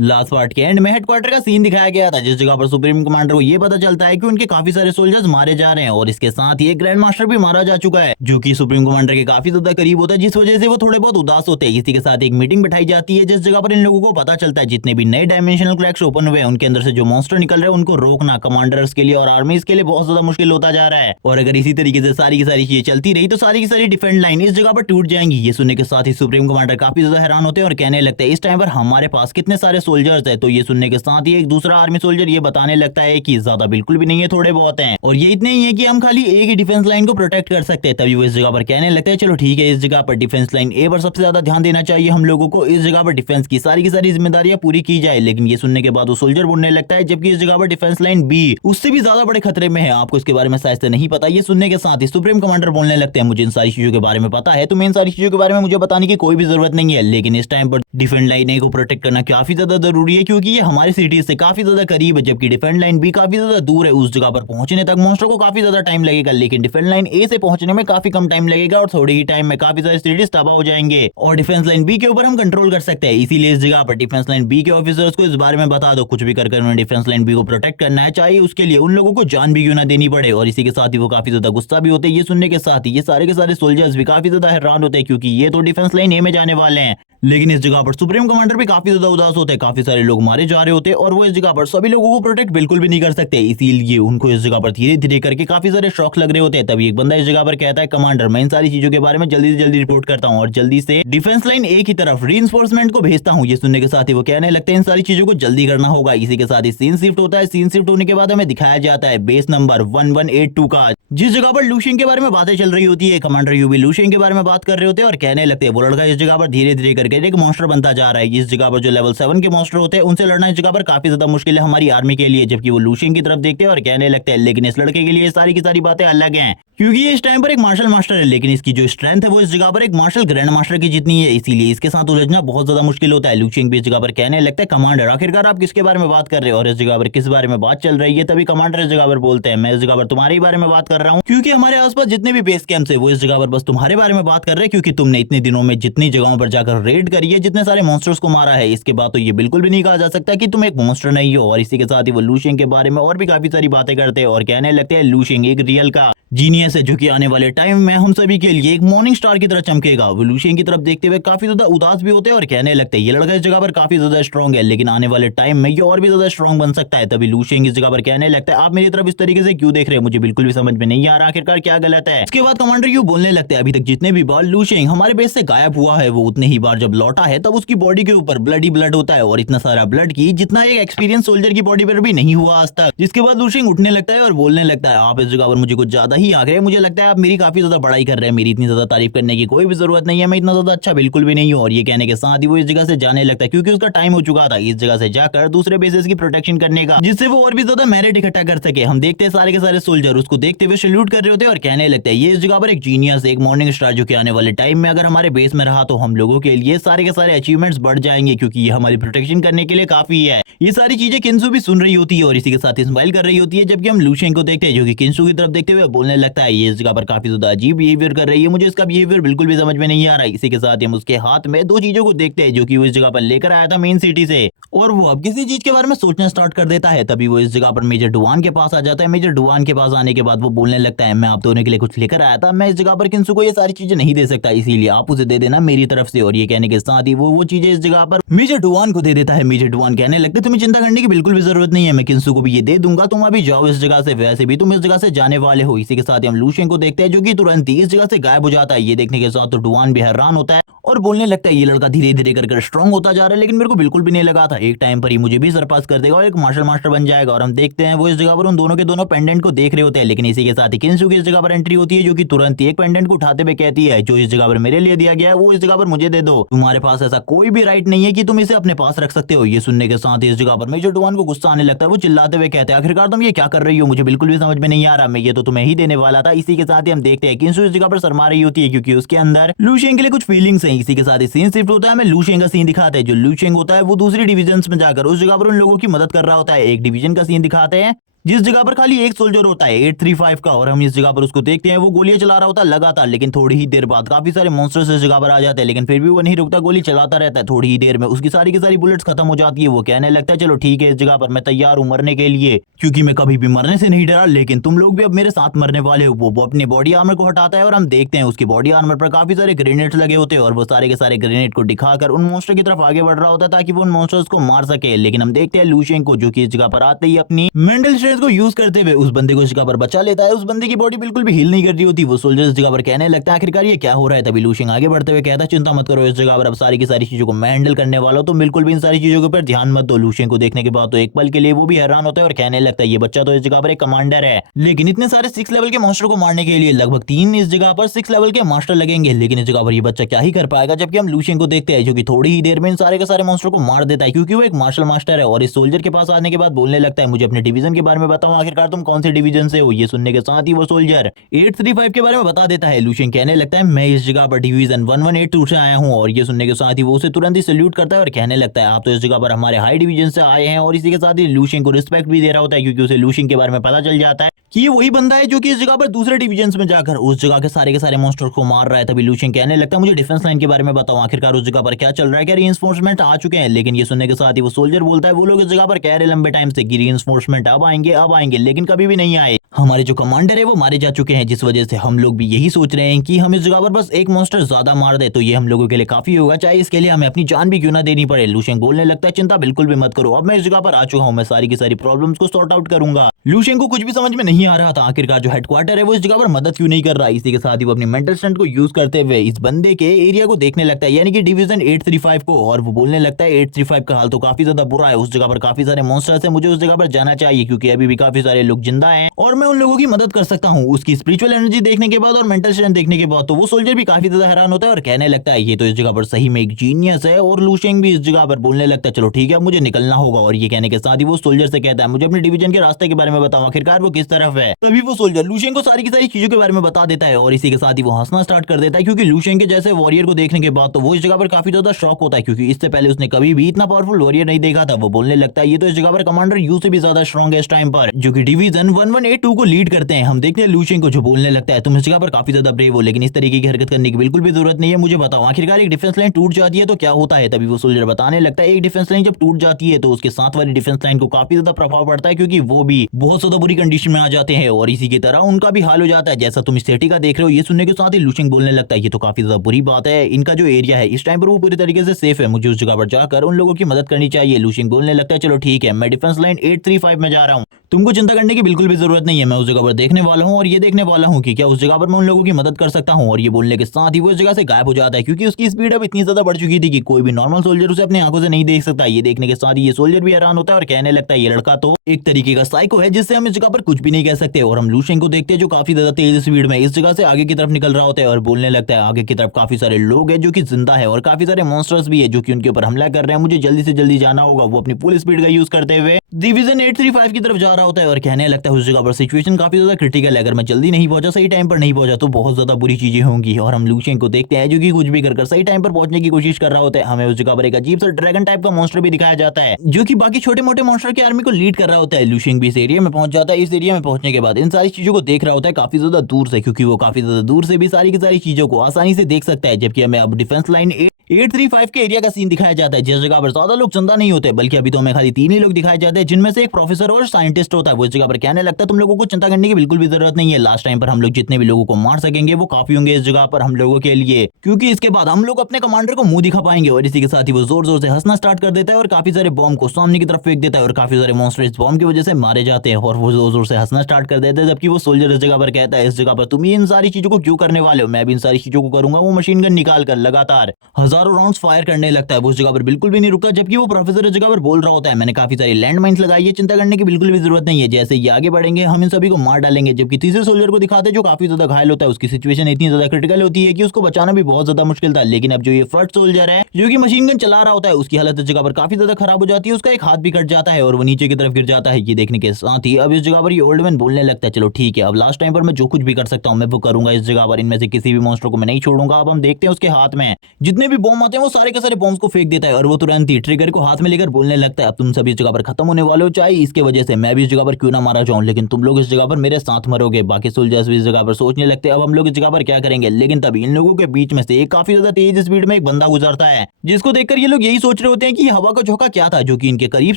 Last part के and में headquarter का सीन दिखाया गया था, जिस जगह पर सुप्रीम कमांडर को ये पता चलता है कि उनके काफी सारे सोल्जर्स मारे जा रहे हैं और इसके साथ ही एक ग्रैंड मास्टर भी मारा जा चुका है, जो कि सुप्रीम कमांडर के काफी ज्यादा करीब होता है, जिस वजह से वो थोड़े बहुत उदास होते हैं। इसी के साथ एक मीटिंग बिठाई जाती है, जिस जगह पर इन लोगों को पता चलता है जितने भी नए डायमेंशनल क्रैक्स ओपन हुए हैं उनके अंदर से जो मॉन्स्टर निकल रहे हैं उनको रोकना कमांडर्स के लिए और आर्मीज के लिए बहुत ज्यादा मुश्किल होता जा रहा है। और अगर इसी तरीके से सारी की सारी चीजें चलती रही तो सारी की सारी डिफेंस लाइन इस जगह पर टूट जाएंगी। ये सुनने के साथ ही सुप्रीम कमांडर काफी ज्यादा हैरान होते हैं और कहने लगते हैं इस टाइम पर हमारे पास कितने सारे सोल्जर्स है। तो ये सुनने के साथ ही एक दूसरा आर्मी सोल्जर ये बताने लगता है कि ज्यादा बिल्कुल भी नहीं है, थोड़े बहुत हैं और ये इतने ही है कि हम खाली एक ही डिफेंस लाइन को प्रोटेक्ट कर सकते हैं। तभी वो इस जगह पर कहने लगते हैं चलो ठीक है, इस जगह पर डिफेंस लाइन ए पर सबसे ज्यादा ध्यान देना चाहिए हम लोगों को, इस जगह पर डिफेंस की सारी जिम्मेदारियां पूरी की जाए। लेकिन ये सुनने के बाद वो सोल्जर बोलने लगता है जबकि इस जगह पर डिफेंस लाइन बी उससे भी ज्यादा बड़े खतरे में है, आपको इसके बारे में शायद से नहीं पता। ये सुनने के साथ ही सुप्रीम कमांडर बोलने लगते हैं मुझे इन सारी चीजों के बारे में पता है, तुम्हें इन सारी चीजों के बारे में मुझे बताने की कोई भी जरूरत नहीं है, लेकिन इस टाइम पर डिफेंस लाइन ए को प्रोटेक्ट करना काफी ज्यादा जरूरी है क्योंकि ये हमारे सिटी से काफी ज्यादा करीब है, जबकि डिफेंस लाइन बी काफी ज्यादा दूर है। उस जगह पर पहुंचने तक मॉन्स्टर को काफी ज्यादा टाइम लगेगा, लेकिन डिफेंस लाइन ए से पहुंचने में काफी कम टाइम लगेगा और थोड़े ही टाइम में काफी सारे सिटीज तबाह हो जाएंगे और डिफेंस लाइन बी के ऊपर हम कंट्रोल कर सकते हैं। इसीलिए इस जगह पर डिफेंस लाइन बी के ऑफिसर्स को इस बारे में बता दो, कुछ भी कर उन्हें डिफेंस लाइन बी को प्रोटेक्ट करना है, चाहे उसके लिए उन लोगों को जान भी क्यों ना देनी पड़े। और इसी के साथ ही वो काफी ज्यादा गुस्सा भी होते हैं। ये सुनने के साथ ही ये सारे के सारे सोल्जर्स भी काफी ज्यादा हैरान होते हैं क्योंकि ये तो डिफेंस लाइन ए में जाने वाले हैं। लेकिन इस जगह पर सुप्रीम कमांडर भी काफी ज्यादा उदास होते हैं, काफी सारे लोग मारे जा रहे होते हैं और वो इस जगह पर सभी लोगों को प्रोटेक्ट बिल्कुल भी नहीं कर सकते, इसीलिए उनको इस जगह पर धीरे धीरे करके काफी सारे शॉक लग रहे होते हैं। तभी एक बंदा इस जगह पर कहता है कमांडर मैं इन सारी चीजों के बारे में जल्दी से जल्दी रिपोर्ट करता हूँ और जल्दी से डिफेंस लाइन ए की तरफ रीइंफोर्समेंट को भेजता हूँ। ये सुनने के साथ ही वो कहने लगते हैं इन सारी चीजों को जल्दी करना होगा। इसी के साथ ही सीन शिफ्ट होता है। सीन शिफ्ट होने के बाद हमें दिखाया जाता है बेस नंबर 1182 का, जिस जगह पर लूशियन के बारे में बातें चल रही होती है। कमांडर यूबी लूशियन के बारे में बात कर रहे होते हैं और कहने लगते हैं वो लड़का इस जगह पर धीरे धीरे करके एक मॉन्स्टर बनता जा रहा है। इस जगह पर जो लेवल 7 के मॉन्स्टर होते हैं उनसे लड़ना इस जगह पर काफी ज्यादा मुश्किल है हमारी आर्मी के लिए, जबकि वो लूशियन की तरफ देखते हैं और कहने लगते हैं लेकिन इस लड़के के लिए सारी की सारी बातें अलग हैं क्योंकि ये इस टाइम पर एक मार्शल मास्टर है, लेकिन इसकी जो स्ट्रेंथ है वो इस जगह पर एक मार्शल ग्रैंड मास्टर की जितनी है, इसीलिए इसके साथ उलझना बहुत ज्यादा मुश्किल होता है। लूशियन भी इस जगह पर कहने लगता है कमांडर आखिरकार आप किसके बारे में बात कर रहे हो और इस जगह पर किस बारे में बात चल रही है। तभी कमांडर इस जगह पर बोलते हैं मैं इस जगह पर तुम्हारे ही बारे में बात कर रहा हूँ क्योंकि हमारे आसपास जितने भी बेस कैंप्स है वो इस जगह पर बस तुम्हारे बारे में बात कर रहे हैं क्योंकि तुमने इतने दिनों में जितनी जगहों पर जाकर रेड करी है, जितने सारे मॉन्स्टर्स को मारा है, इसके बाद तो ये बिल्कुल भी नहीं कहा जा सकता कि तुम एक मॉन्स्टर नहीं हो। और इसी के साथ ही वो लूशियन के बारे में और भी काफी सारी बातें करते हैं और कहने लगते हैं लूशियन एक रियल का जीनियस है जो कि आने वाले टाइम में हम सभी के लिए एक मॉर्निंग स्टार की तरह चमकेगा। वो लूशियन की तरफ देखते हुए काफी ज्यादा उदास भी होते हैं और कहने लगते हैं ये लड़का इस जगह पर काफी ज्यादा स्ट्रॉन्ग है, लेकिन आने वाले टाइम में ये और भी ज्यादा स्ट्रॉन्ग बन सकता है। तभी लूशियन इस जगह पर कहने लगता है आप मेरी तरफ इस तरीके से क्यों देख रहे हैं, मुझे बिल्कुल भी समझ में नहीं आ रहा आखिरकार क्या गलत है। इसके बाद कमांडर यू बोलने लगते हैं अभी तक जितने भी बार लूशियन हमारे बेस से गायब हुआ है वो उतने ही बार जब लौटा है तब उसकी बॉडी के ऊपर ब्लड ही ब्लड होता है और इतना सारा ब्लड की जितना एक एक्सपीरियंस सोल्जर की बॉडी पर भी नहीं हुआ आज तक। जिसके बाद लूशियन उठने लगता है और बोलने लगता है आप इस जगह पर मुझे कुछ ज्यादा ही आग रहे हैं, मुझे लगता है आप मेरी काफी ज्यादा बड़ाई कर रहे हैं, मेरी इतनी ज्यादा तारीफ करने की कोई भी जरूरत नहीं है, मैं इतना ज्यादा अच्छा बिल्कुल भी नहीं हूँ। और ये कहने के साथ ही वो इस जगह से जाने लगता है क्योंकि उसका टाइम हो चुका था इस जगह से जाकर दूसरे बेसिस की प्रोटेक्शन करने का, जिससे वो और भी ज्यादा मेरिट इकट्ठा कर सके। हम देखते हैं सारे के सारे सोल्जर उसको देखते हुए सैल्यूट कर रहे होते हैं और कहने लगते हैं ये इस जगह पर एक जीनियस एक मॉर्निंग स्टार जो कि आने वाले टाइम में अगर हमारे बेस में रहा तो हम लोगों के लिए सारे के सारे अचीवमेंट्स बढ़ जाएंगे क्योंकि ये हमारी प्रोटेक्शन करने के लिए काफी है। ये सारी चीजें किंसू भी सुन रही होती है और इसी के साथ स्माइल कर रही होती है, जबकि हम लूशियन को देखते हैं जो कि किंसू की तरफ देखते हुए बोलने लगता है ये इस जगह पर काफी ज्यादा अजीब बिहेवियर कर रही है, मुझे इसका बिहेवियर बिल्कुल भी समझ में नहीं आ रहा है। इसी के साथ हम उसके हाथ में दो चीजों को देखते हैं जो कि वो इस जगह पर लेकर आया था मेन सिटी से और वो अब किसी चीज के बारे में सोचना स्टार्ट कर देता है। तभी वो इस जगह पर मेजर डुवान के पास आ जाता है। मेजर डुवान के पास आने के बाद वो बोलने लगता है मैं आप दोनों के लिए कुछ लेकर आया था, मैं इस जगह पर किंसू को ये सारी चीजें नहीं दे सकता, इसीलिए आप उसे दे देना मेरी तरफ से। और ये कहने के साथ ही वो चीजें इस जगह पर मेजर डुवान को दे देता है। मेजर डुवान कहने लगते तुम्हें चिंता करने की बिल्कुल भी जरूरत नहीं है, मैं किंसू को भी ये दे दूंगा, तुम अभी जाओ इस जगह से, वैसे भी तुम इस जगह से जाने वाले हो। इसी के साथ हम लूशियन को देखते हैं जो कि तुरंत ही इस जगह से गायब हो जाता है। ये देखने के साथ तो डुवान भी हैरान होता है और बोलने लगता है ये लड़का धीरे धीरे कर स्ट्रॉन्ग होता जा रहा है, लेकिन मेरे को बिल्कुल भी नहीं लगा था एक टाइम पर ही मुझे भी सरपास कर देगा और एक मार्शल मास्टर बन जाएगा। और हम देखते हैं वो इस जगह पर उन दोनों के दोनों पेंडेंट को देख रहे होते हैं, लेकिन इसी के साथ ही किंसू की इस जगह पर एंट्री होती है जो कि तुरंत ही एक पेंडेंट को उठाते हुए कहती है जो इस जगह पर मेरे लिए दिया गया है वो इस जगह पर मुझे दे दो, तुम्हारे पास ऐसा कोई भी राइट नहीं है कि तुम इसे अपने पास रख सकते हो। ये सुनने के साथ ही इस जगह पर मेजर डुवान को गुस्सा आने लगता है, वो चिल्लाते हुए कहते हैं आखिरकार तुम ये क्या कर रही हो, मुझे बिल्कुल भी समझ में नहीं आ रहा, मैं ये तो तुम्हें ही देने वाला था। इसी के साथ ही हम देखते हैं किंसू इस जगह पर शर्मा रही होती है क्योंकि उसके अंदर लूशियन के लिए कुछ फीलिंग्स हैं। इसी के साथ ही सीन शिफ्ट होता है, हमें लूशियन का सीन दिखाते हैं। जो लूशियन होता है वो दूसरी डिवीजन में जाकर उस जगह पर उन लोगों की मदद कर रहा होता है। एक डिवीजन का सीन दिखाते हैं जिस जगह पर खाली एक सोल्जर होता है 835 का, और हम इस जगह पर उसको देखते हैं वो गोलियां चला रहा होता है लगातार, लेकिन थोड़ी ही देर बाद काफी सारे मॉन्स्टर्स इस जगह पर आ जाते हैं, लेकिन फिर भी वो नहीं रुकता, गोली चलाता रहता है। थोड़ी ही देर में उसकी सारी की सारी बुलेट्स खत्म हो जाती है। वो कहने लगता है चलो ठीक है, इस जगह पर मैं तैयार हूँ मरने के लिए, क्योंकि मैं कभी भी मरने से नहीं डरा, लेकिन तुम लोग भी अब मेरे साथ मरने वाले हो। वो अपने बॉडी आर्मर को हटाता है और हम देखते हैं उसकी बॉडी आर्मर पर काफी सारे ग्रेनेड्स लगे होते हैं, और वो सारे के सारे ग्रेनेड को दिखाकर उन मॉन्स्टर की तरफ आगे बढ़ रहा होता है ताकि वो उन मॉन्स्टर्स को मार सके। लेकिन हम देखते हैं लूशियन को, जो कि इस जगह पर आते ही अपनी मेंटल स्ट्रेंथ को यूज करते हुए उस बंदे को इस जगह पर बचा लेता है। उस बंदे की बॉडी बिल्कुल भी हिल नहीं कर रही होती। वो सोल्जर इस जगह पर कहने लगता है आखिरकार ये क्या हो रहा है। तभी लूशियन आगे बढ़ते हुए कहता है चिंता मत करो, इस जगह पर अब सारी की सारी चीजों को मैं हैंडल करने वाला हूं, तो बिल्कुल भी इन सारी चीजों के ऊपर ध्यान मत दो। लूशियन को देखने के बाद तो एक पल के लिए वो भी हैरान होता है और कहने लगता है ये बच्चा तो इस जगह पर एक कमांडर है, लेकिन इतने सारे 6 लेवल के मॉन्स्टर को मारने के लिए लगभग 3 इस जगह पर 6 लेवल के मास्टर लगेंगे, लेकिन इस जगह पर ये बच्चा क्या ही कर पाएगा। जबकि हम लूशियन को देखते हैं जो कि थोड़ी ही देर में इन सारे के सारे मॉन्स्टर को मार देता है, क्योंकि वो एक मार्शल मास्टर है। और इस सोल्जर के पास आने के बाद बोलने लगता है मुझे अपने डिवीजन के बारे में बताओ, आखिरकार तुम कौन से डिवीजन से हो। ये सुनने के साथ ही वो सोल्जर 835 के बारे में बता देता है। लूशियन कहने लगता है मैं इस जगह पर डिवीजन 1182 से आया हूँ, और ये सुनने के साथ ही वो उसे तुरंत ही सल्यूट करता है और कहने लगता है आप तो इस जगह पर हमारे हाई डिवीजन से आए हैं। और इसी के साथ ही लूशियन को रिस्पेक्ट भी दे रहा होता है, क्योंकि उसे लूशियन के बारे में पता चल जाता है कि ये वही बंदा है जो कि इस जगह पर दूसरे डिवीजन में जाकर उस जगह के सारे मॉन्स्टर को मार रहा है। तभी लूशियन कहने लगता है मुझे डिफेंस लाइन के बारे में बताओ, आखिरकार उस जगह पर क्या चल रहा है, क्या रीइंफोर्समेंट आ चुके हैं। लेकिन ये सुनने के साथ ही वो सोल्जर बोलता है वो लोग इस जगह पर कह रहे लंबे टाइम से कि रीइंफोर्समेंट अब आएंगे, लेकिन कभी भी नहीं आए। हमारे जो कमांडर है वो मारे जा चुके हैं, जिस वजह से हम लोग भी यही सोच रहे हैं कि हम इस जगह पर बस एक मॉन्स्टर ज्यादा मार दे तो ये हम लोगों के लिए काफी होगा, चाहे इसके लिए हमें अपनी जान भी क्यों ना देनी पड़े। लूशियन बोलने लगता है चिंता बिल्कुल भी मत करो, अब मैं इस जगह पर आ चुका हूं, मैं सारी की सारी प्रॉब्लम्स को सॉर्ट आउट करूंगा। लूशियन को कुछ भी समझ में नहीं आ रहा था आखिरकार जो हेडक्वार्टर है वो इस जगह पर मदद क्यों नहीं कर रहा। इसी के साथ ही वो अपनी मेंटल स्ट्रेंथ को यूज करते हुए इस बंदे के एरिया को देखने लगता है, यानी कि डिवीजन 835 को, और वो बोलने लगता है 835 का हाल तो काफी ज्यादा बुरा है, उस जगह पर काफी सारे मॉन्स्टर्स हैं, मुझे उस जगह पर जाना चाहिए क्योंकि अभी भी काफी सारे लोग जिंदा हैं और मैं उन लोगों की मदद कर सकता हूं। उसकी स्पिरिचुअल एनर्जी देखने के बाद और मेंटल स्ट्रेंथ देखने के बाद तो वो सोल्जर भी काफी ज्यादा हैरान होता है और कहने लगता है ये तो इस जगह पर सही में एक जीनियस है। और लूशियन भी इस जगह पर बोलने लगता है चलो ठीक है मुझे निकलना होगा, और ये कहने के साथ ही वो सोल्जर से कहता है मुझे अपने डिवीजन के रास्ते के बारे में बताओ, आखिरकार वो किस तरफ है। तभी वो सोल्जर लूशियन को सारी की सारी चीजों के बारे में बता देता है और इसी के साथ ही वो हंसना स्टार्ट कर देता है, क्योंकि लूशियन के जैसे वॉरियर को देखने के बाद तो वो इस जगह पर काफी ज्यादा शॉक होता है, क्योंकि इससे पहले उसने कभी भी इतना पावरफुल वॉरियर नहीं देखा था। वो बोलने लगता है ये तो इस जगह पर कमांडर यू से भी ज्यादा स्ट्रॉन्ग है इस टाइम पर, जो कि डिवीजन 1182 को लीड करते हैं। हम देखते हैं लूशियन को जो बोलने लगता है तुम इस जगह पर काफी ज्यादा ब्रेव हो, लेकिन इस तरीके की हरकत करने की बिल्कुल भी जरूरत नहीं है, मुझे बताओ आखिरकार एक डिफेंस लाइन टूट जाती है तो क्या होता है। तभी वो सोल्जर बताने लगता है एक डिफेंस लाइन जब टूट जाती है तो उसके साथ वाली डिफेंस लाइन को काफी ज्यादा प्रभाव पड़ता है, क्योंकि वो भी बहुत ज्यादा बुरी कंडीशन में आ जाते हैं और इसी की तरह उनका भी हाल हो जाता है जैसा तुम स्टेटी का देख रहे हो। ये सुनने के साथ ही लूशियन बोलने लगता है ये तो काफी ज्यादा बुरी बात है, इनका जो एरिया है इस टाइम पर वो पूरी तरीके से सेफ है, मुझे उस जगह पर जाकर उन लोगों की मदद करनी चाहिए। लूशियन बोलने लगता है चलो ठीक है मैं डिफेंस लाइन 835 में जा रहा हूँ, तुमको चिंता करने की बिल्कुल भी जरूरत नहीं है, मैं उस जगह पर देखने वाला हूँ और ये देखने वाला हूँ कि क्या उस जगह पर मैं उन लोगों की मदद कर सकता हूँ। और ये बोलने के साथ ही वो इस जगह से गायब हो जाता है, क्योंकि उसकी स्पीड अब इतनी ज्यादा बढ़ चुकी थी कि कोई भी नॉर्मल सोल्जर उसे अपनी आंखों से नहीं देख सकता। ये देखने के साथ ही ये सोल्जर भी हैरान होता है और कहने लगता है ये लड़का तो एक तरीके का साइको है जिससे हम इस जगह पर कुछ भी नहीं कह सकते। और हम लूशियन को देखते हैं जो काफी ज्यादा तेज स्पीड में इस जगह से आगे की तरफ निकल रहा होता है और बोलने लगता है आगे की तरफ काफी सारे लोग हैं जो कि जिंदा है और काफी सारे मॉन्स्टर्स भी है जो कि उनके ऊपर हमला कर रहे हैं, मुझे जल्दी से जल्दी जाना होगा। वो अपनी फुल स्पीड का यूज करते हुए डिवीजन 835 की तरफ जा रहा होता है और कहने लगता है उस जगह पर सिचुएशन काफी ज्यादा क्रिटिकल है, अगर मैं जल्दी नहीं पहुंचा सही टाइम पर नहीं पहुंचा तो बहुत ज्यादा बुरी चीजें होंगी। और हम लूशियन को देखते हैं जो कि कुछ भी कर सही टाइम पर पहुंचने की कोशिश कर रहा होता है। हमें उस जगह पर एक अजीब सा ड्रैगन टाइप का मॉन्स्टर भी दिखाया जाता है जो कि बाकी छोटे मोटे मॉन्स्टर की आर्मी को लीड कर रहा होता है। लूशियन भी इस एरिया में पहुंच जाता है। इस एरिया में पहुंचने के बाद इन सारी चीजों को देख रहा होता है काफी ज्यादा दूर से, क्योंकि वो काफी ज्यादा दूर से भी सारी की सारी चीजों को आसानी से देख सकता है। जबकि हमें अब डिफेंस लाइन 835 के एरिया का सीन दिखाया जाता है, जिस जगह पर ज्यादा लोग जिंदा नहीं होते, बल्कि अभी तो हमें खाली 3 ही लोग दिखाए जाते हैं, जिनमें से एक प्रोफेसर और साइंटिस्ट होता है। वो इस जगह पर कहने लगता है तुम लोगों को चिंता करने की बिल्कुल भी जरूरत नहीं है, लास्ट टाइम पर हम लोग जितने भी लोगों को मार सकेंगे वो काफी होंगे इस जगह पर हम लोगों के लिए, क्योंकि इसके बाद हम लोग अपने कमांडर को मुंह दिखा पाएंगे। और इसी के साथ ही वो जोर जोर से हंसना स्टार्ट कर देता है और काफी सारे बॉम्ब को सामने की तरफ फेंक देता है और काफी सारे मॉन्स्टर इस बॉम्ब की वजह से मारे जाते हैं और वो जोर जोर से हंसना स्टार्ट कर देता है। जबकि वो सोल्जर इस जगह पर कहता है इस जगह पर तुम इन सारी चीजों को क्यों करने वाले हो, मैं भी इन सारी चीजों को करूंगा। वो मशीन गन निकाल कर लगातार हजारों राउंड्स फायर करने लगता है, वो उस जगह पर बिल्कुल भी नहीं रुकता। जबकि वो प्रोफेसर इस जगह पर बोल रहा होता है मैंने काफी सारी लैंड माइन्स लगाई है, चिंता करने की बिल्कुल भी जरूरत नहीं है, जैसे ये आगे बढ़ेंगे हम इन सभी को मार डालेंगे। जबकि तीसरे सोल्जर को दिखाते जो काफी ज्यादा घायल होता है, उसकी सिचुएशन इतनी ज्यादा क्रिटिकल होती है कि उसको बचाना भी बहुत ज्यादा मुश्किल था। लेकिन अब जो ये फर्स्ट सोल्जर है जो कि मशीन गन चला रहा होता है उसकी हालत इस जगह पर काफी ज्यादा खराब हो जाती है, उसका एक हाथ भी कट जाता है और वो नीचे की तरफ गिर जाता है। ये देखने के साथ ही अब इस जगह पर ये ओल्ड मैन बोलने लगता है चलो ठीक है अब लास्ट टाइम पर मैं जो कुछ भी कर सकता हूँ मैं वो करूंगा, इस जगह पर इनमें से किसी भी मॉन्स्टर को मैं नहीं छोड़ूंगा। अब हम देखते हैं उसके हाथ में जितने भी बॉम्ब आते हैं वो सारे के सारे बॉम्ब्स को फेंक देता है और वो तुरंत ही ट्रिगर को हाथ में लेकर बोलने लगता है अब तुम सभी इस जगह पर खत्म होने वाले हो, चाहे इसके वजह से मैं भी इस जगह पर क्यों ना मारा जाऊं, लेकिन तुम लोग इस जगह पर मेरे साथ मरोगे। बाकी सोल्जर्स भी इस जगह पर सोचने लगते हैं अब हम लोग इस जगह पर क्या करेंगे, लेकिन तभी इन लोगों के बीच में से एक काफी ज्यादा तेज स्पीड में एक बंदा गुजरता है, जिसको देखकर ये लोग यही सोच रहे होते हैं कि ये हवा का झोंका क्या था जो कि इनके करीब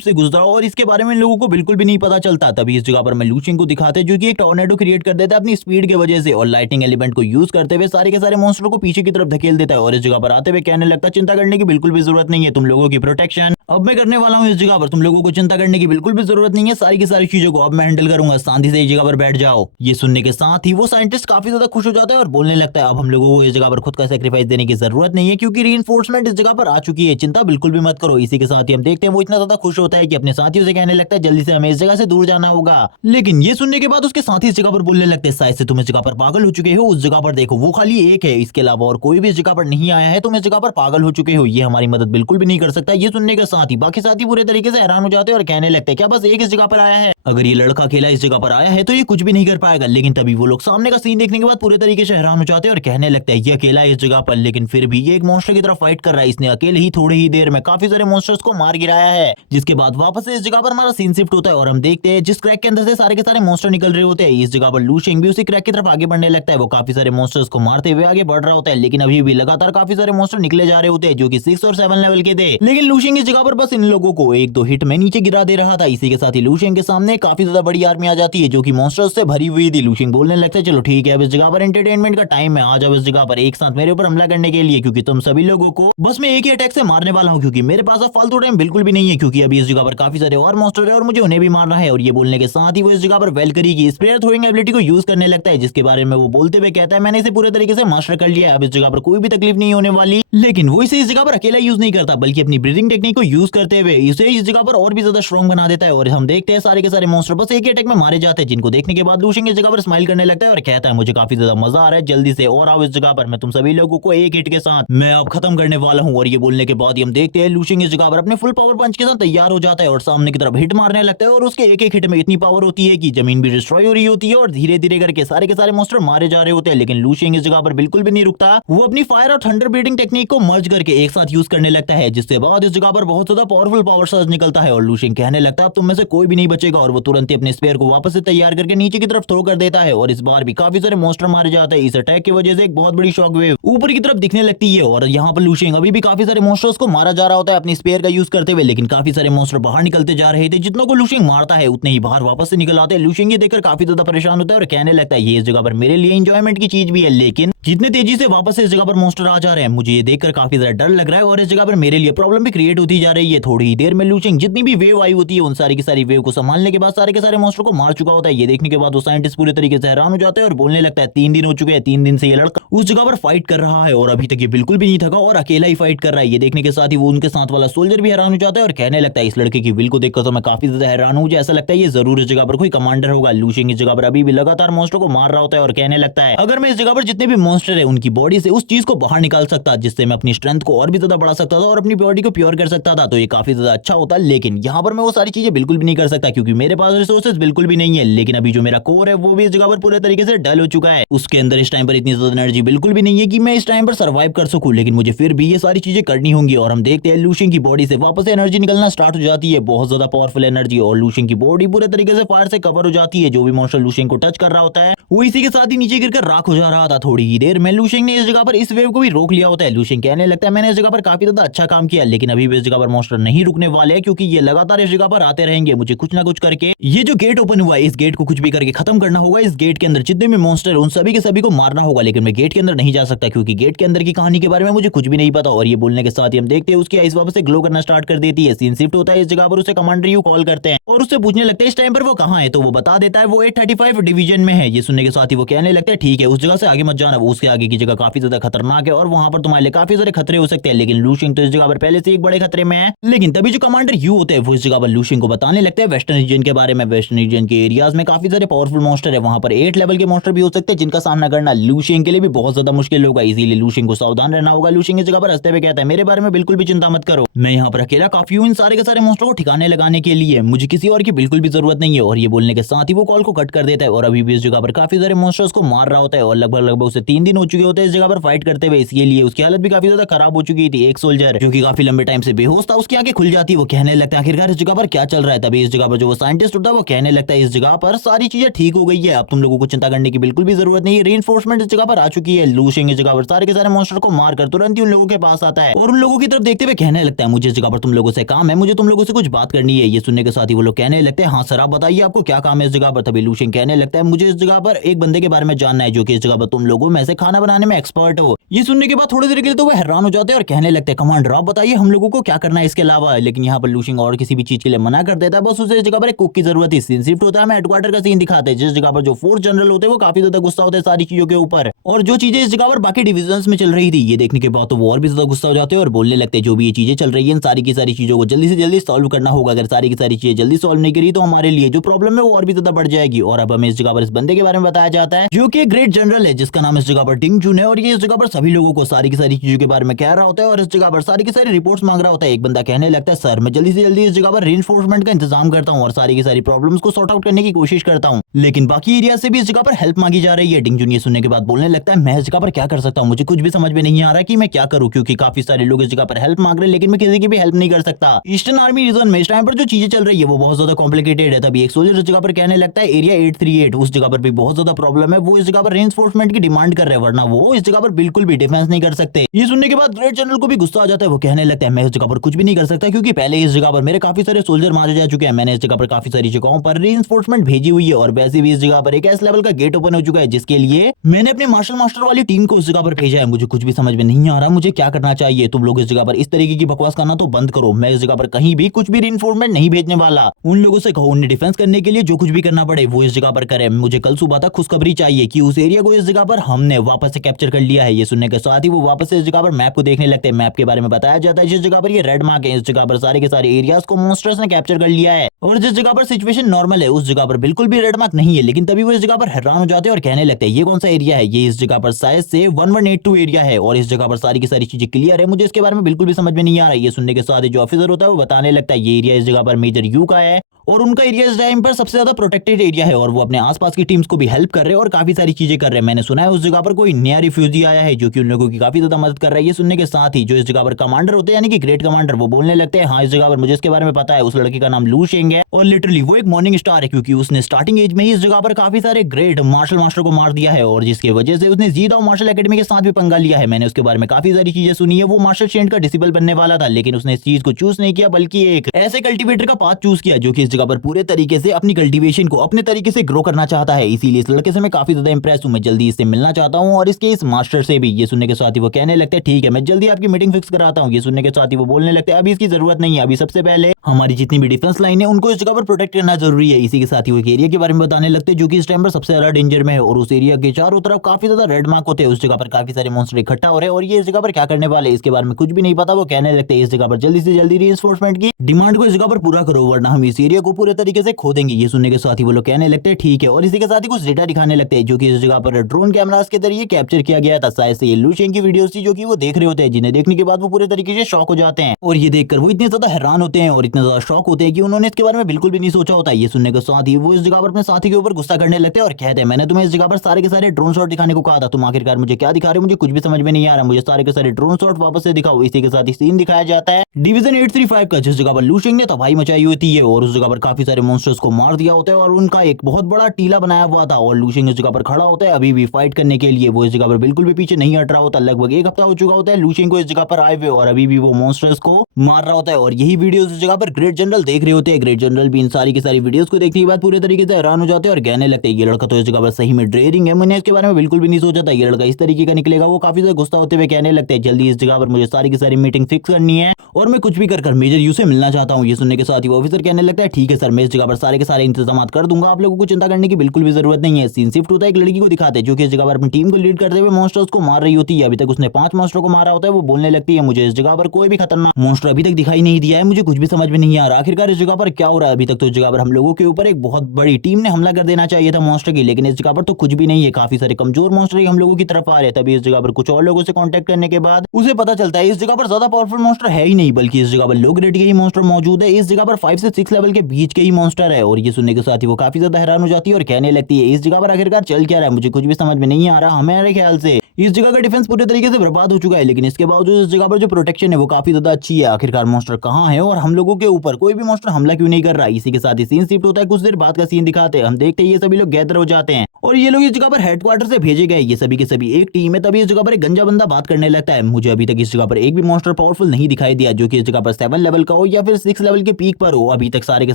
से गुजरा और इसके बारे में इन लोगों को बिल्कुल भी नहीं पता चलता। तभी इस जगह पर मैं लूशिंग को दिखाते हैं जो कि एक टॉर्नेडो क्रिएट कर देता है अपनी स्पीड की वजह से और लाइटिंग एलिमेंट को यूज करते हुए सारे के सारे मॉन्स्टर को पीछे की तरफ धकेल देता है और इस जगह पर आते हुए कहने लगता है चिंता करने की बिल्कुल भी जरूरत नहीं है, तुम लोगों की प्रोटेक्शन अब मैं करने वाला हूँ इस जगह पर, तुम लोगों को चिंता करने की बिल्कुल भी जरूरत नहीं है, सारी की सारी चीजों को अब मैं हैंडल करूंगा, शांति से इस जगह पर बैठ जाओ। ये सुनने के साथ ही वो साइंटिस्ट काफी ज्यादा खुश हो जाता है और बोलने लगता है अब हम लोगों को इस जगह पर खुद का सेक्रीफाइस देने की जरूरत नहीं है क्योंकि रीइंफोर्समेंट इस जगह पर आ चुकी है, चिंता बिल्कुल भी मत करो। इसी के साथ ही हम देखते हैं वो इतना ज्यादा खुश होता है कि अपने साथियों से कहने लगता है जल्दी से हमें इस जगह से दूर जाना होगा। लेकिन ये सुनने के बाद उसके साथी इस जगह पर बोलने लगते हैं शायद से तुम इस जगह पर पागल हो चुके हो, उस जगह पर देखो वो खाली एक है, इसके अलावा और कोई भी इस जगह पर नहीं आया है, तुम इस जगह पर पागल हो चुके हो, ये हमारी मदद बिल्कुल भी नहीं कर सकता। ये सुनने के साथ ही बाकी साथी पूरे तरीके से हैरान हो जाते हैं और कहने लगते हैं क्या बस एक इस जगह पर आया है, अगर ये लड़का अकेला इस जगह पर आया है तो ये कुछ भी नहीं कर पाएगा। लेकिन तभी वो लोग सामने का सीन देखने के बाद पूरे तरीके से हैरान हो जाते हैं और कहने लगते हैं ये अकेला है इस जगह पर, लेकिन फिर भी ये एक मॉन्स्टर की तरफ फाइट कर रहा है, इसने अकेले ही थोड़ी ही देर में काफी सारे मॉन्स्टर्स को मार गिराया है। जिसके बाद वापस से इस जगह पर हमारा सीन शिफ्ट होता है और हम देखते हैं जिस क्रैक के अंदर से सारे के सारे मॉन्स्टर निकल रहे होते हैं, इस जगह पर लूशिंग भी उसी क्रैक की तरफ आगे बढ़ने लगता है, वो काफी सारे मॉन्स्टर्स को मारते हुए आगे बढ़ रहा होता है, लेकिन अभी भी लगातार काफी सारे मॉन्स्टर निकले जा रहे होते हैं जो कि 6 और 7 लेवल के थे। लेकिन लूशिंग इस जगह पर बस इन लोगों को एक दो हिट में नीचे गिरा दे रहा था। इसी के साथ ही लूशिंग के सामने काफी ज्यादा बड़ी आर्मी आ जाती है जो कि मॉन्स्टर्स से भरी हुई थी। लूशिंग बोलने लगता है चलो ठीक है अब इस जगह पर एंटरटेनमेंट का टाइम है, आ जाओ इस जगह पर एक साथ मेरे ऊपर हमला करने के लिए, क्योंकि तुम सभी लोगों को बस मैं एक ही अटैक से मारने वाला हूँ क्योंकि मेरे पास अब फालतू टाइम बिल्कुल भी नहीं है, क्योंकि अभी इस जगह पर काफी सारे और मॉन्स्टर है और मुझे उन्हें भी मारना है। और ये बोलने के साथ ही वो इस जगह पर वेलकरी की स्पेयर थ्रोइंग एबिलिटी को यूज करने लगता है, जिसके बारे में वो बोलते हुए कहता है मैंने इसे पूरे तरीके से मास्टर कर लिया है, अब इस जगह पर कोई भी तकलीफ नहीं होने वाली। लेकिन वो इसे इस जगह पर अकेला यूज नहीं करता बल्कि अपनी ब्रीदिंग टेक्निक को यूज करते हुए इसे इस जगह पर और भी ज्यादा स्ट्रॉन्ग बना देता है और हम देखते हैं सारे के सारे मॉन्स्टर बस एक ही अटैक में मारे जाते हैं, जिनको देखने के बाद लूशिंग इस जगह पर स्माइल करने लगता है और कहता है मुझे काफी ज्यादा मजा आ रहा है, जल्दी से और आओ इस जगह पर, मैं तुम सभी लोगों को एक हिट के साथ मैं अब खत्म करने वाला हूँ। और ये बोलने के बाद हम देखते हैं लूशिंग इस जगह पर अपने फुल पावर पंच के साथ तैयार हो जाता है और सामने की तरफ हिट मारने लगता है और उसके एक एक हिट में इतनी पावर होती है कि जमीन भी डिस्ट्रॉय हो रही होती है और धीरे धीरे करके सारे के सारे मॉन्स्टर मारे जा रहे होते हैं। लेकिन लूशिंग इस जगह पर बिल्कुल भी नहीं रुकता, वो अपनी फायर और थंडर ब्रीडिंग टेक्निक को मर्ज करके एक साथ यूज करने लगता है, जिसके बाद इस जगह पर बहुत ज्यादा पावरफुल पावर सर्ज निकलता है और लूशिंग कहने लगता है अब तुम में से कोई भी नहीं बचेगा और वो तुरंत ही अपने स्पेयर को वापस से तैयार करके नीचे की तरफ थ्रो कर देता है और इस बार भी काफी सारे मॉन्स्टर मारे जाते हैं। इस अटैक की वजह से एक बहुत बड़ी शॉक वेव ऊपर की तरफ दिखने लगती है और यहाँ पर लूशिंग अभी भी काफी सारे मॉन्स्टर्स को मारा जा रहा होता है अपनी स्पेयर का यूज करते हुए, लेकिन काफी सारे मॉन्स्टर बाहर निकलते जा रहे थे, जितनों को लूशिंग मारता है उतने ही बाहर वापस से निकल आते हैं। लूशिंग ये देखकर काफी ज्यादा परेशान होता है और कहने लगता है ये इस जगह पर मेरे लिए एंजॉयमेंट की चीज भी है, लेकिन जितने तेजी से वापस से इस जगह पर मॉन्स्टर आ जा रहे हैं मुझे ये देखकर काफी ज्यादा डर लग रहा है और इस जगह पर मेरे लिए प्रॉब्लम भी क्रिएट होती जा रही है। थोड़ी ही देर में लूशिंग जितनी भी वेव आई होती है उन सारी की सारी वेव को संभालने के बाद सारे के सारे मॉन्स्टर को मार चुका होता है। ये देखने के बाद वो साइंटिस्ट पूरे तरीके से हैरान हो जाते हैं और बोलने लगता है 3 दिन हो चुके हैं, 3 दिन से ये लड़का उस जगह पर फाइट कर रहा है और अभी तक ये बिल्कुल भी नहीं थका और अकेला ही फाइट कर रहा है। ये देखने के साथ ही वो उनके साथ वाला सोल्जर भी हैरान हो जाता है और कहने लगता है इस लड़के की विल को देखकर तो मैं काफी ज्यादा हैरान हूँ, ऐसा लगता है ये जरूर इस जगह पर कोई कमांडर होगा। लूशिंग इस जगह पर अभी भी लगातार मॉन्स्टर को मार रहा होता है और कहने लगता है अगर मैं इस जगह पर जितने भी मॉन्स्टर है उनकी बॉडी से उस चीज को बाहर निकाल सकता जिससे मैं अपनी स्ट्रेंथ को और भी ज्यादा बढ़ा सकता था और अपनी बॉडी को प्योर कर सकता था तो ये काफी ज्यादा अच्छा होता, लेकिन यहाँ पर मैं वो सारी चीजें बिल्कुल भी नहीं कर सकता क्योंकि मेरे पास रिसोर्सेज बिल्कुल भी नहीं है। लेकिन अभी जो मेरा कोर है वो भी इस जगह पर पूरे तरीके से डल हो चुका है, उसके अंदर इस टाइम पर इतनी ज्यादा एनर्जी बिल्कुल भी नहीं है कि मैं इस टाइम पर सर्वाइव कर सकूं, लेकिन मुझे फिर भी ये सारी चीजें करनी होंगी। और हम देखते हैं लूशिंग की बॉडी से वापस एनर्जी निकलना स्टार्ट हो जाती है, बहुत ज्यादा पावरफुल एनर्जी, और लूशिंग की बॉडी पूरे तरीके से फायर से कवर हो जाती है। जो भी मॉन्स्टर लूशिंग को टच कर रहा होता है वो इसी के साथ ही नीचे गिरकर राख हो जा रहा था। थोड़ी ही देर में लूशिंग ने इस जगह पर इस वेव को भी रोक लिया होता है। लूशिंग कहने लगता है मैंने इस जगह पर काफी ज्यादा अच्छा काम किया, लेकिन अभी भी इस जगह पर मॉन्स्टर नहीं रुकने वाले हैं क्योंकि ये लगातार इस जगह पर आते रहेंगे। मुझे कुछ ना कुछ करके ये जो गेट ओपन हुआ है इस गेट को कुछ भी करके खत्म करना होगा। इस गेट के अंदर जितने भी मॉन्स्टर उन सभी के सभी को मारना होगा, लेकिन मैं गेट के अंदर नहीं जा सकता क्योंकि गेट के अंदर की कहानी के बारे में मुझे कुछ भी नहीं पता। और ये बोलने के साथ ही हम देखते हैं उसकी आइस वापस से ग्लो करना स्टार्ट कर देती है। सीन शिफ्ट होता है इस जगह पर, उसे कमांडर यू कॉल करते हैं और उससे पूछने लगते हैं इस टाइम पर वो कहाँ है, तो वो बता देता है वो 835 डिवीजन में है। ये सुनने के साथ ही वो कहने लगता है ठीक है उस जगह से आगे मत जाना, वो उसके आगे की जगह काफी ज्यादा खतरनाक है और वहां पर तुम्हारे लिए काफी सारे खतरे हो सकते हैं। लेकिन लूशिंग तो इस जगह पर पहले से एक बड़े खतरे में है। लेकिन तभी जो कमांडर यू होते हैं वो इस जगह पर लू शिंग को बताने लगते हैं वेस्टर्न रीजन के बारे में। वेस्टर्न रीजन के एरियाज में काफी सारे पावरफुल मॉन्स्टर है, वहां पर 8 लेवल के मॉन्स्टर भी हो सकते हैं जिनका सामना करना लू शिंग के लिए भी बहुत ज्यादा मुश्किल होगा, इसीलिए लू शिंग को सावधान रहना होगा। लू शिंग इस जगह पर हंसते हुए कहता है मेरे बारे में बिल्कुल भी चिंता मत करो, मैं यहाँ पर अकेला काफी हूँ इन सारे के सारे मॉन्स्टर को ठिकाने लगाने के लिए, मुझे किसी और की बिल्कुल भी जरूरत नहीं है। और ये बोलने के साथ ही वो कॉल को कट कर देता है और अभी भी इस जगह पर काफी सारे मॉन्स्टर्स को मार रहा होता है और लगभग उसे 3 दिन हो चुके होते हैं इस जगह पर फाइट करते हुए, इसलिए उसकी हालत भी काफी ज्यादा खराब हो चुकी थी। एक सोल्जर जो कि काफी लंबे टाइम से बेहोश था उसकी आंखें खुल जाती है, वो कहने लगता है आखिरकार इस जगह पर क्या चल रहा है। तभी इस जगह पर जो वो साइंटिस्ट होता है वो कहने लगता है इस जगह पर सारी चीजें ठीक हो गई है, अब तुम लोगों को चिंता करने की बिल्कुल भी जरूरत नहीं है, रीइंफोर्समेंट इस जगह पर आ चुकी है। लू शिंग इस जगह पर सारे के सारे मॉन्स्टर को मारकर तुरंत ही उन लोगों के पास आता है और उन लोगों की तरफ देखते हुए कहने लगता है मुझे इस जगह पर तुम लोगों से काम है, मुझे तुम लोगों से कुछ बात करनी है। ये सुनने के साथ ही वो लोग कहने लगते हैं हाँ सर आप बताइए आपको क्या काम है इस जगह पर। तभी लू शिंग कहने लगता है मुझे इस जगह पर एक बंदे के बारे में जानना है जो कि इस जगह पर तुम लोगों में से खाना बनाने में एक्सपर्ट हो। ये सुनने के बाद थोड़ी देर के लिए तो वो हैरान हो जाते हैं और कहने लगते हैं कमांडर आप बताइए हम लोगों को क्या करना है इसके अलावा। लेकिन यहाँ पर लू शिंग और किसी भी चीज के लिए मना कर देता है, बस उसे इस जगह पर एक कुक की जरूरत है। सीन शिफ्ट होता है, हमें हेडक्वार्टर का सीन दिखाते हैं जिस जगह पर जो फोर्स जनरल होते हैं वो काफी ज्यादा गुस्सा होते हैं सारी चीजों के ऊपर, और जो चीजें इस जगह पर बाकी डिविजन्स में चल रही थी ये देखने के बाद तो वो और भी ज्यादा गुस्सा हो जाते हैं और बोलने लगते हैं जो भी ये चीजें चल रही है इन सारी की सारी चीजों को जल्दी से जल्दी सॉल्व करना होगा, अगर सारी की सारी चीजें जल्दी सॉल्व नहीं करी तो हमारे लिए जो प्रॉब्लम है वो और भी ज्यादा बढ़ जाएगी। और अब हमें इस जगह पर इस बंदे के बारे में बताया जाता है जो कि ग्रेट जनरल है जिसका नाम इस जगह पर टिंग जून है, और ये इस जगह पर सभी लोगों को सारी की सारी चीजों के बारे में कह रहा होता है और इस जगह पर सारी की सारी रिपोर्ट्स मांग रहा होता है। एक बंदा कहने लगता है सर मैं जल्दी से जल्दी इस जगह पर रीइंफोर्समेंट का इंतजाम करता हूँ और सारी की सारी प्रॉब्लम्स को सॉर्ट आउट करने की कोशिश करता हूँ, लेकिन बाकी एरिया से भी इस जगह पर हेल्प मांगी जा रही है। टिंग जून ये सुनने के बाद बोलने लगता है मैं इस जगह पर क्या कर सकता हूँ, मुझे कुछ भी समझ में नहीं आ रहा कि मैं क्या करूँ, क्योंकि काफी सारे लोग इस जगह पर हेल्प मांग रहे हैं लेकिन मैं किसी की भी हेल्प नहीं कर सकता। ईस्टर्न आर्मी रीजन में इस टाइम पर जो चीजें चल रही है वो बहुत ज्यादा कॉम्प्लिकेटेड है। तभी एक सोल्जर इस जगह पर कहने लगता है एरिया 838 उस जगह पर भी बहुत ज्यादा प्रॉब्लम है, वो इस जगह पर रीइंफोर्समेंट की डिमांड कर रहे हैं वरना वो इस जगह पर बिल्कुल भी डिफेंस नहीं कर सकते। ये सुनने के बाद ग्रेट जनरल को भी गुस्सा आ जाता है, वो कहने लगता है मैं इस जगह पर कुछ भी नहीं कर सकता क्योंकि पहले इस जगह पर मेरे काफी सारे सोल्जर मारे जा चुके हैं, मैंने इस जगह पर काफी सारी जगहों पर रीइंफोर्समेंट भेजी हुई है और वैसे भी इस जगह पर एक एस लेवल का गेट ओपन हो चुका है जिसके लिए मैंने अपने मार्शल मास्टर वाली टीम को उस जगह पर भेजा है। मुझे कुछ भी समझ में नहीं आ रहा मुझे क्या करना चाहिए, तुम लोग इस जगह पर इस तरीके की बकवास करना तो बंद करो, मैं इस जगह पर कहीं भी कुछ भी रीइंफोर्समेंट नहीं भेजने वाला। उन लोगों से कहो उन्हें डिफेंस करने के लिए जो कुछ भी करना पड़े वो इस जगह पर करे, मुझे कल सुबह तक खुशखबरी चाहिए कि उस एरिया को इस जगह पर हमने वापस से कैप्चर कर लिया है। ये सुनने के साथ ही वो वापस से इस जगह पर मैप को देखने लगते हैं, मैप के बारे में बताया जाता है जिस जगह पर ये रेड मार्क है इस जगह पर सारे के सारे एरियाज को मॉन्स्टर्स ने कैप्चर कर लिया है और जिस जगह पर सिचुएशन नॉर्मल है उस जगह पर बिल्कुल भी रेड मार्क नहीं है। लेकिन तभी वो इस जगह पर हैरान हो जाते हैं और कहने लगते हैं ये कौन सा एरिया है, ये इस जगह पर शायद से 1182 एरिया है और इस जगह पर सारी की सारी चीजें क्लियर है, मुझे इसके बारे में बिल्कुल भी समझ में नहीं आ रहा है। ये सुनने के साथ ही जो ऑफिसर होता है वो बताने लगता है ये एरिया इस जगह पर मेजर यू का है और उनका एरिया इस टाइम पर सबसे ज्यादा प्रोटेक्टेड एरिया है और वो अपने आसपास की टीम्स को भी हेल्प कर रहे हैं और काफी सारी चीजें कर रहे हैं। मैंने सुना है उस जगह पर कोई नया रिफ्यूजी आया है जो कि उन लोगों की काफी ज्यादा मदद कर रहा है। ये सुनने के साथ ही जो इस जगह पर कमांडर होते हैं यानी कि ग्रेट कमांडर वो बोलने लगते हैं हाँ इस जगह पर मुझे इसके बारे में पता है, उस लड़के का नाम लू शिंग है और लिटरली वो एक मॉर्निंग स्टार है क्योंकि उसने स्टार्टिंग एज में ही इस जगह पर काफी सारे ग्रेट मार्शल मास्टर को मार दिया है और जिसकी वजह से उसने जीदाओ मार्शल एकेडमी के साथ भी पंगा लिया है। मैंने उसके बारे में काफी सारी चीजें सुनी है, वो मार्शल शेंट का डिसिबल बनने वाला था लेकिन उसने इस चीज को चूज नहीं किया बल्कि एक ऐसे कल्टीवेटर का पाथ चूज किया जो कि इस जगह पर पूरे तरीके से अपनी कल्टीवेशन को अपने तरीके से ग्रो करना चाहता है। इसीलिए इस लड़के से मैं काफी ज्यादा इंप्रेस हूं, मैं जल्दी इससे मिलना चाहता हूं और इसके इस मास्टर से भी। ये सुनने के साथ ही वो कहने लगते हैं ठीक है मैं जल्दी आपकी मीटिंग फिक्स कराता हूं। ये सुनने के साथ ही वो बोलने लगते हैं अभी इसकी जरूरत नहीं है, अभी सबसे पहले हमारी जितनी भी डिफेंस लाइन है उनको इस जगह पर प्रोटेक्ट करना जरूरी है। इसी के साथ ही वो एक एरिया के बारे में बताने लगते हैं जो कि इस टाइम पर सबसे ज्यादा डेंजर में है और उस एरिया के चारों तरफ काफी ज्यादा रेड मार्क होते हैं, उस जगह पर काफी सारे मॉन्स्टर इकट्ठा हो रहे हैं और ये इस जगह पर क्या करने वाले इसके बारे में कुछ भी नहीं पता। वो कहने लगते हैं इस जगह पर जल्दी से जल्दी रीइंफोर्समेंट की डिमांड को इस जगह पर पूरा करो वरना हम इस एरिया को पूरे तरीके से खो देंगे। ये सुनने के साथ ही वो लोग कहने लगते हैं ठीक है और इसी के साथ ही कुछ डेटा दिखाने लगते हैं जो कि इस जगह पर ड्रोन कैमरास के जरिए कैप्चर किया गया था। शायद से ये लू शिंग की वीडियोस थी जो कि वो देख रहे होते हैं, जिन्हें देखने के बाद वो पूरे तरीके से शॉक हो जाते हैं और ये देखकर वो इतने ज्यादा हैरान होते हैं और इतने ज्यादा शॉक होते हैं कि उन्होंने इसके बारे में बिल्कुल भी नहीं सोचा होता। ये सुनने के साथ ही वो इस जगह पर अपने साथी के ऊपर गुस्सा करने लगते हैं और कहते हैं मैंने तुम्हें इस जगह पर सारे के सारे ड्रोन शॉट दिखाने को कहा था, तुम आखिरकार मुझे क्या दिखा रहे हो, मुझे कुछ भी समझ में नहीं आ रहा, मुझे सारे के सारे ड्रोन शॉट वापस से दिखाओ। इसी के साथ ही सीन दिखाया जाता है डिवीजन 835 का जिस जगह पर लू शिंग ने तबाही मचाई होती है और उस जगह पर काफी सारे मॉन्स्टर्स को मार दिया होता है और उनका एक बहुत बड़ा टीला बनाया हुआ था और लू शिंग इस जगह पर खड़ा होता है अभी भी फाइट करने के लिए। वो इस जगह पर बिल्कुल भी पीछे नहीं हट रहा होता। लगभग एक हफ्ता हो चुका होता है लू शिंग को इस जगह पर आए हुए और अभी भी वो मॉन्स्टर्स को मार रहा होता है और यही वीडियो इस जगह पर ग्रेट जनरल देख रहे होते हैं। ग्रेट जनरल भी इन सारी की सारी वीडियोस को देखने के बाद पूरे तरीके से हैरान हो जाते हैं और कहने लगते हैं ये लड़का तो इस जगह पर सही में ड्रेयरिंग है। मैंने इसके बारे में बिल्कुल भी नहीं सोचा था ये लड़का इस तरीके का निकलेगा। वो काफी ज्यादा गुस्सा होते हुए कहने लगते हैं जल्दी इस जगह पर मुझे सारी की सारी मीटिंग फिक्स करनी है और मैं कुछ भी कर मेजर यू से मिलना चाहता हूँ। ये सुनने के साथ ही वो ऑफिसर कहने लगता है ठीक है सर, मैं इस जगह पर सारे के सारे इंतजाम कर दूंगा, आप लोगों को चिंता करने की बिल्कुल भी जरूरत नहीं है। सीन शिफ्ट होता है एक लड़की को दिखाते हैं जो कि इस जगह पर अपनी टीम को लीड करते हुए मॉन्स्टर्स को मार रही होती है। अभी तक उसने 5 मॉन्स्टरों को मारा होता है। वो बोलने लगती है मुझे इस जगह पर कोई भी खतरनाक मॉन्स्टर अभी तक दिखाई नहीं दिया है, मुझे कुछ भी समझ में नहीं आ रहा आखिरकार इस जगह पर क्या हो रहा है। अभी तक तो इस जगह पर हम लोगों के ऊपर एक बहुत बड़ी टीम ने हमला कर देना चाहिए था मॉन्स्टर की, लेकिन इस जगह पर तो कुछ भी नहीं है। काफी सारे कमजोर मॉन्स्टर ही हम लोगों की तरफ आ रहे हैं। तभी इस जगह पर कुछ और लोगों से कांटेक्ट करने के बाद उसे पता चलता है इस जगह पर ज्यादा पावरफुल मॉन्स्टर है ही नहीं, बल्कि इस जगह पर लो ग्रेड के ही मॉन्स्टर मौजूद है। इस जगह पर 5 से 6 लेवल के बीच के ही मॉन्स्टर है। और ये सुनने के साथ ही वो काफी ज्यादा हैरान हो जाती है और कहने लगती है इस जगह पर आखिरकार चल क्या रहा है, मुझे कुछ भी समझ में नहीं आ रहा। हमारे ख्याल से इस जगह का डिफेंस पूरे तरीके से बर्बाद हो चुका है, लेकिन इसके बावजूद इस जगह पर जो प्रोटेक्शन है वो काफी ज्यादा अच्छी है। आखिरकार मॉन्स्टर कहाँ है और हम लोगों के ऊपर कोई भी मॉन्स्टर हमला क्यों नहीं कर रहा। इसी के साथ ही सीन शिफ्ट होता है। कुछ देर बाद का सीन दिखाते हैं। हम देखते हैं ये सभी लोग गैदर हो जाते हैं और ये लोग इस जगह पर हेडक्वार्टर से भेजे गए। ये सभी के सभी एक टीम है। तभी इस जगह पर एक गंजा बंदा बात करने लगता है मुझे अभी तक इस जगह पर एक भी मॉन्स्टर पावरफुल नहीं दिखाई दिया जो कि इस जगह पर 7 लेवल का हो या फिर 6 लेवल के पीक पर हो। अभी तक सारे के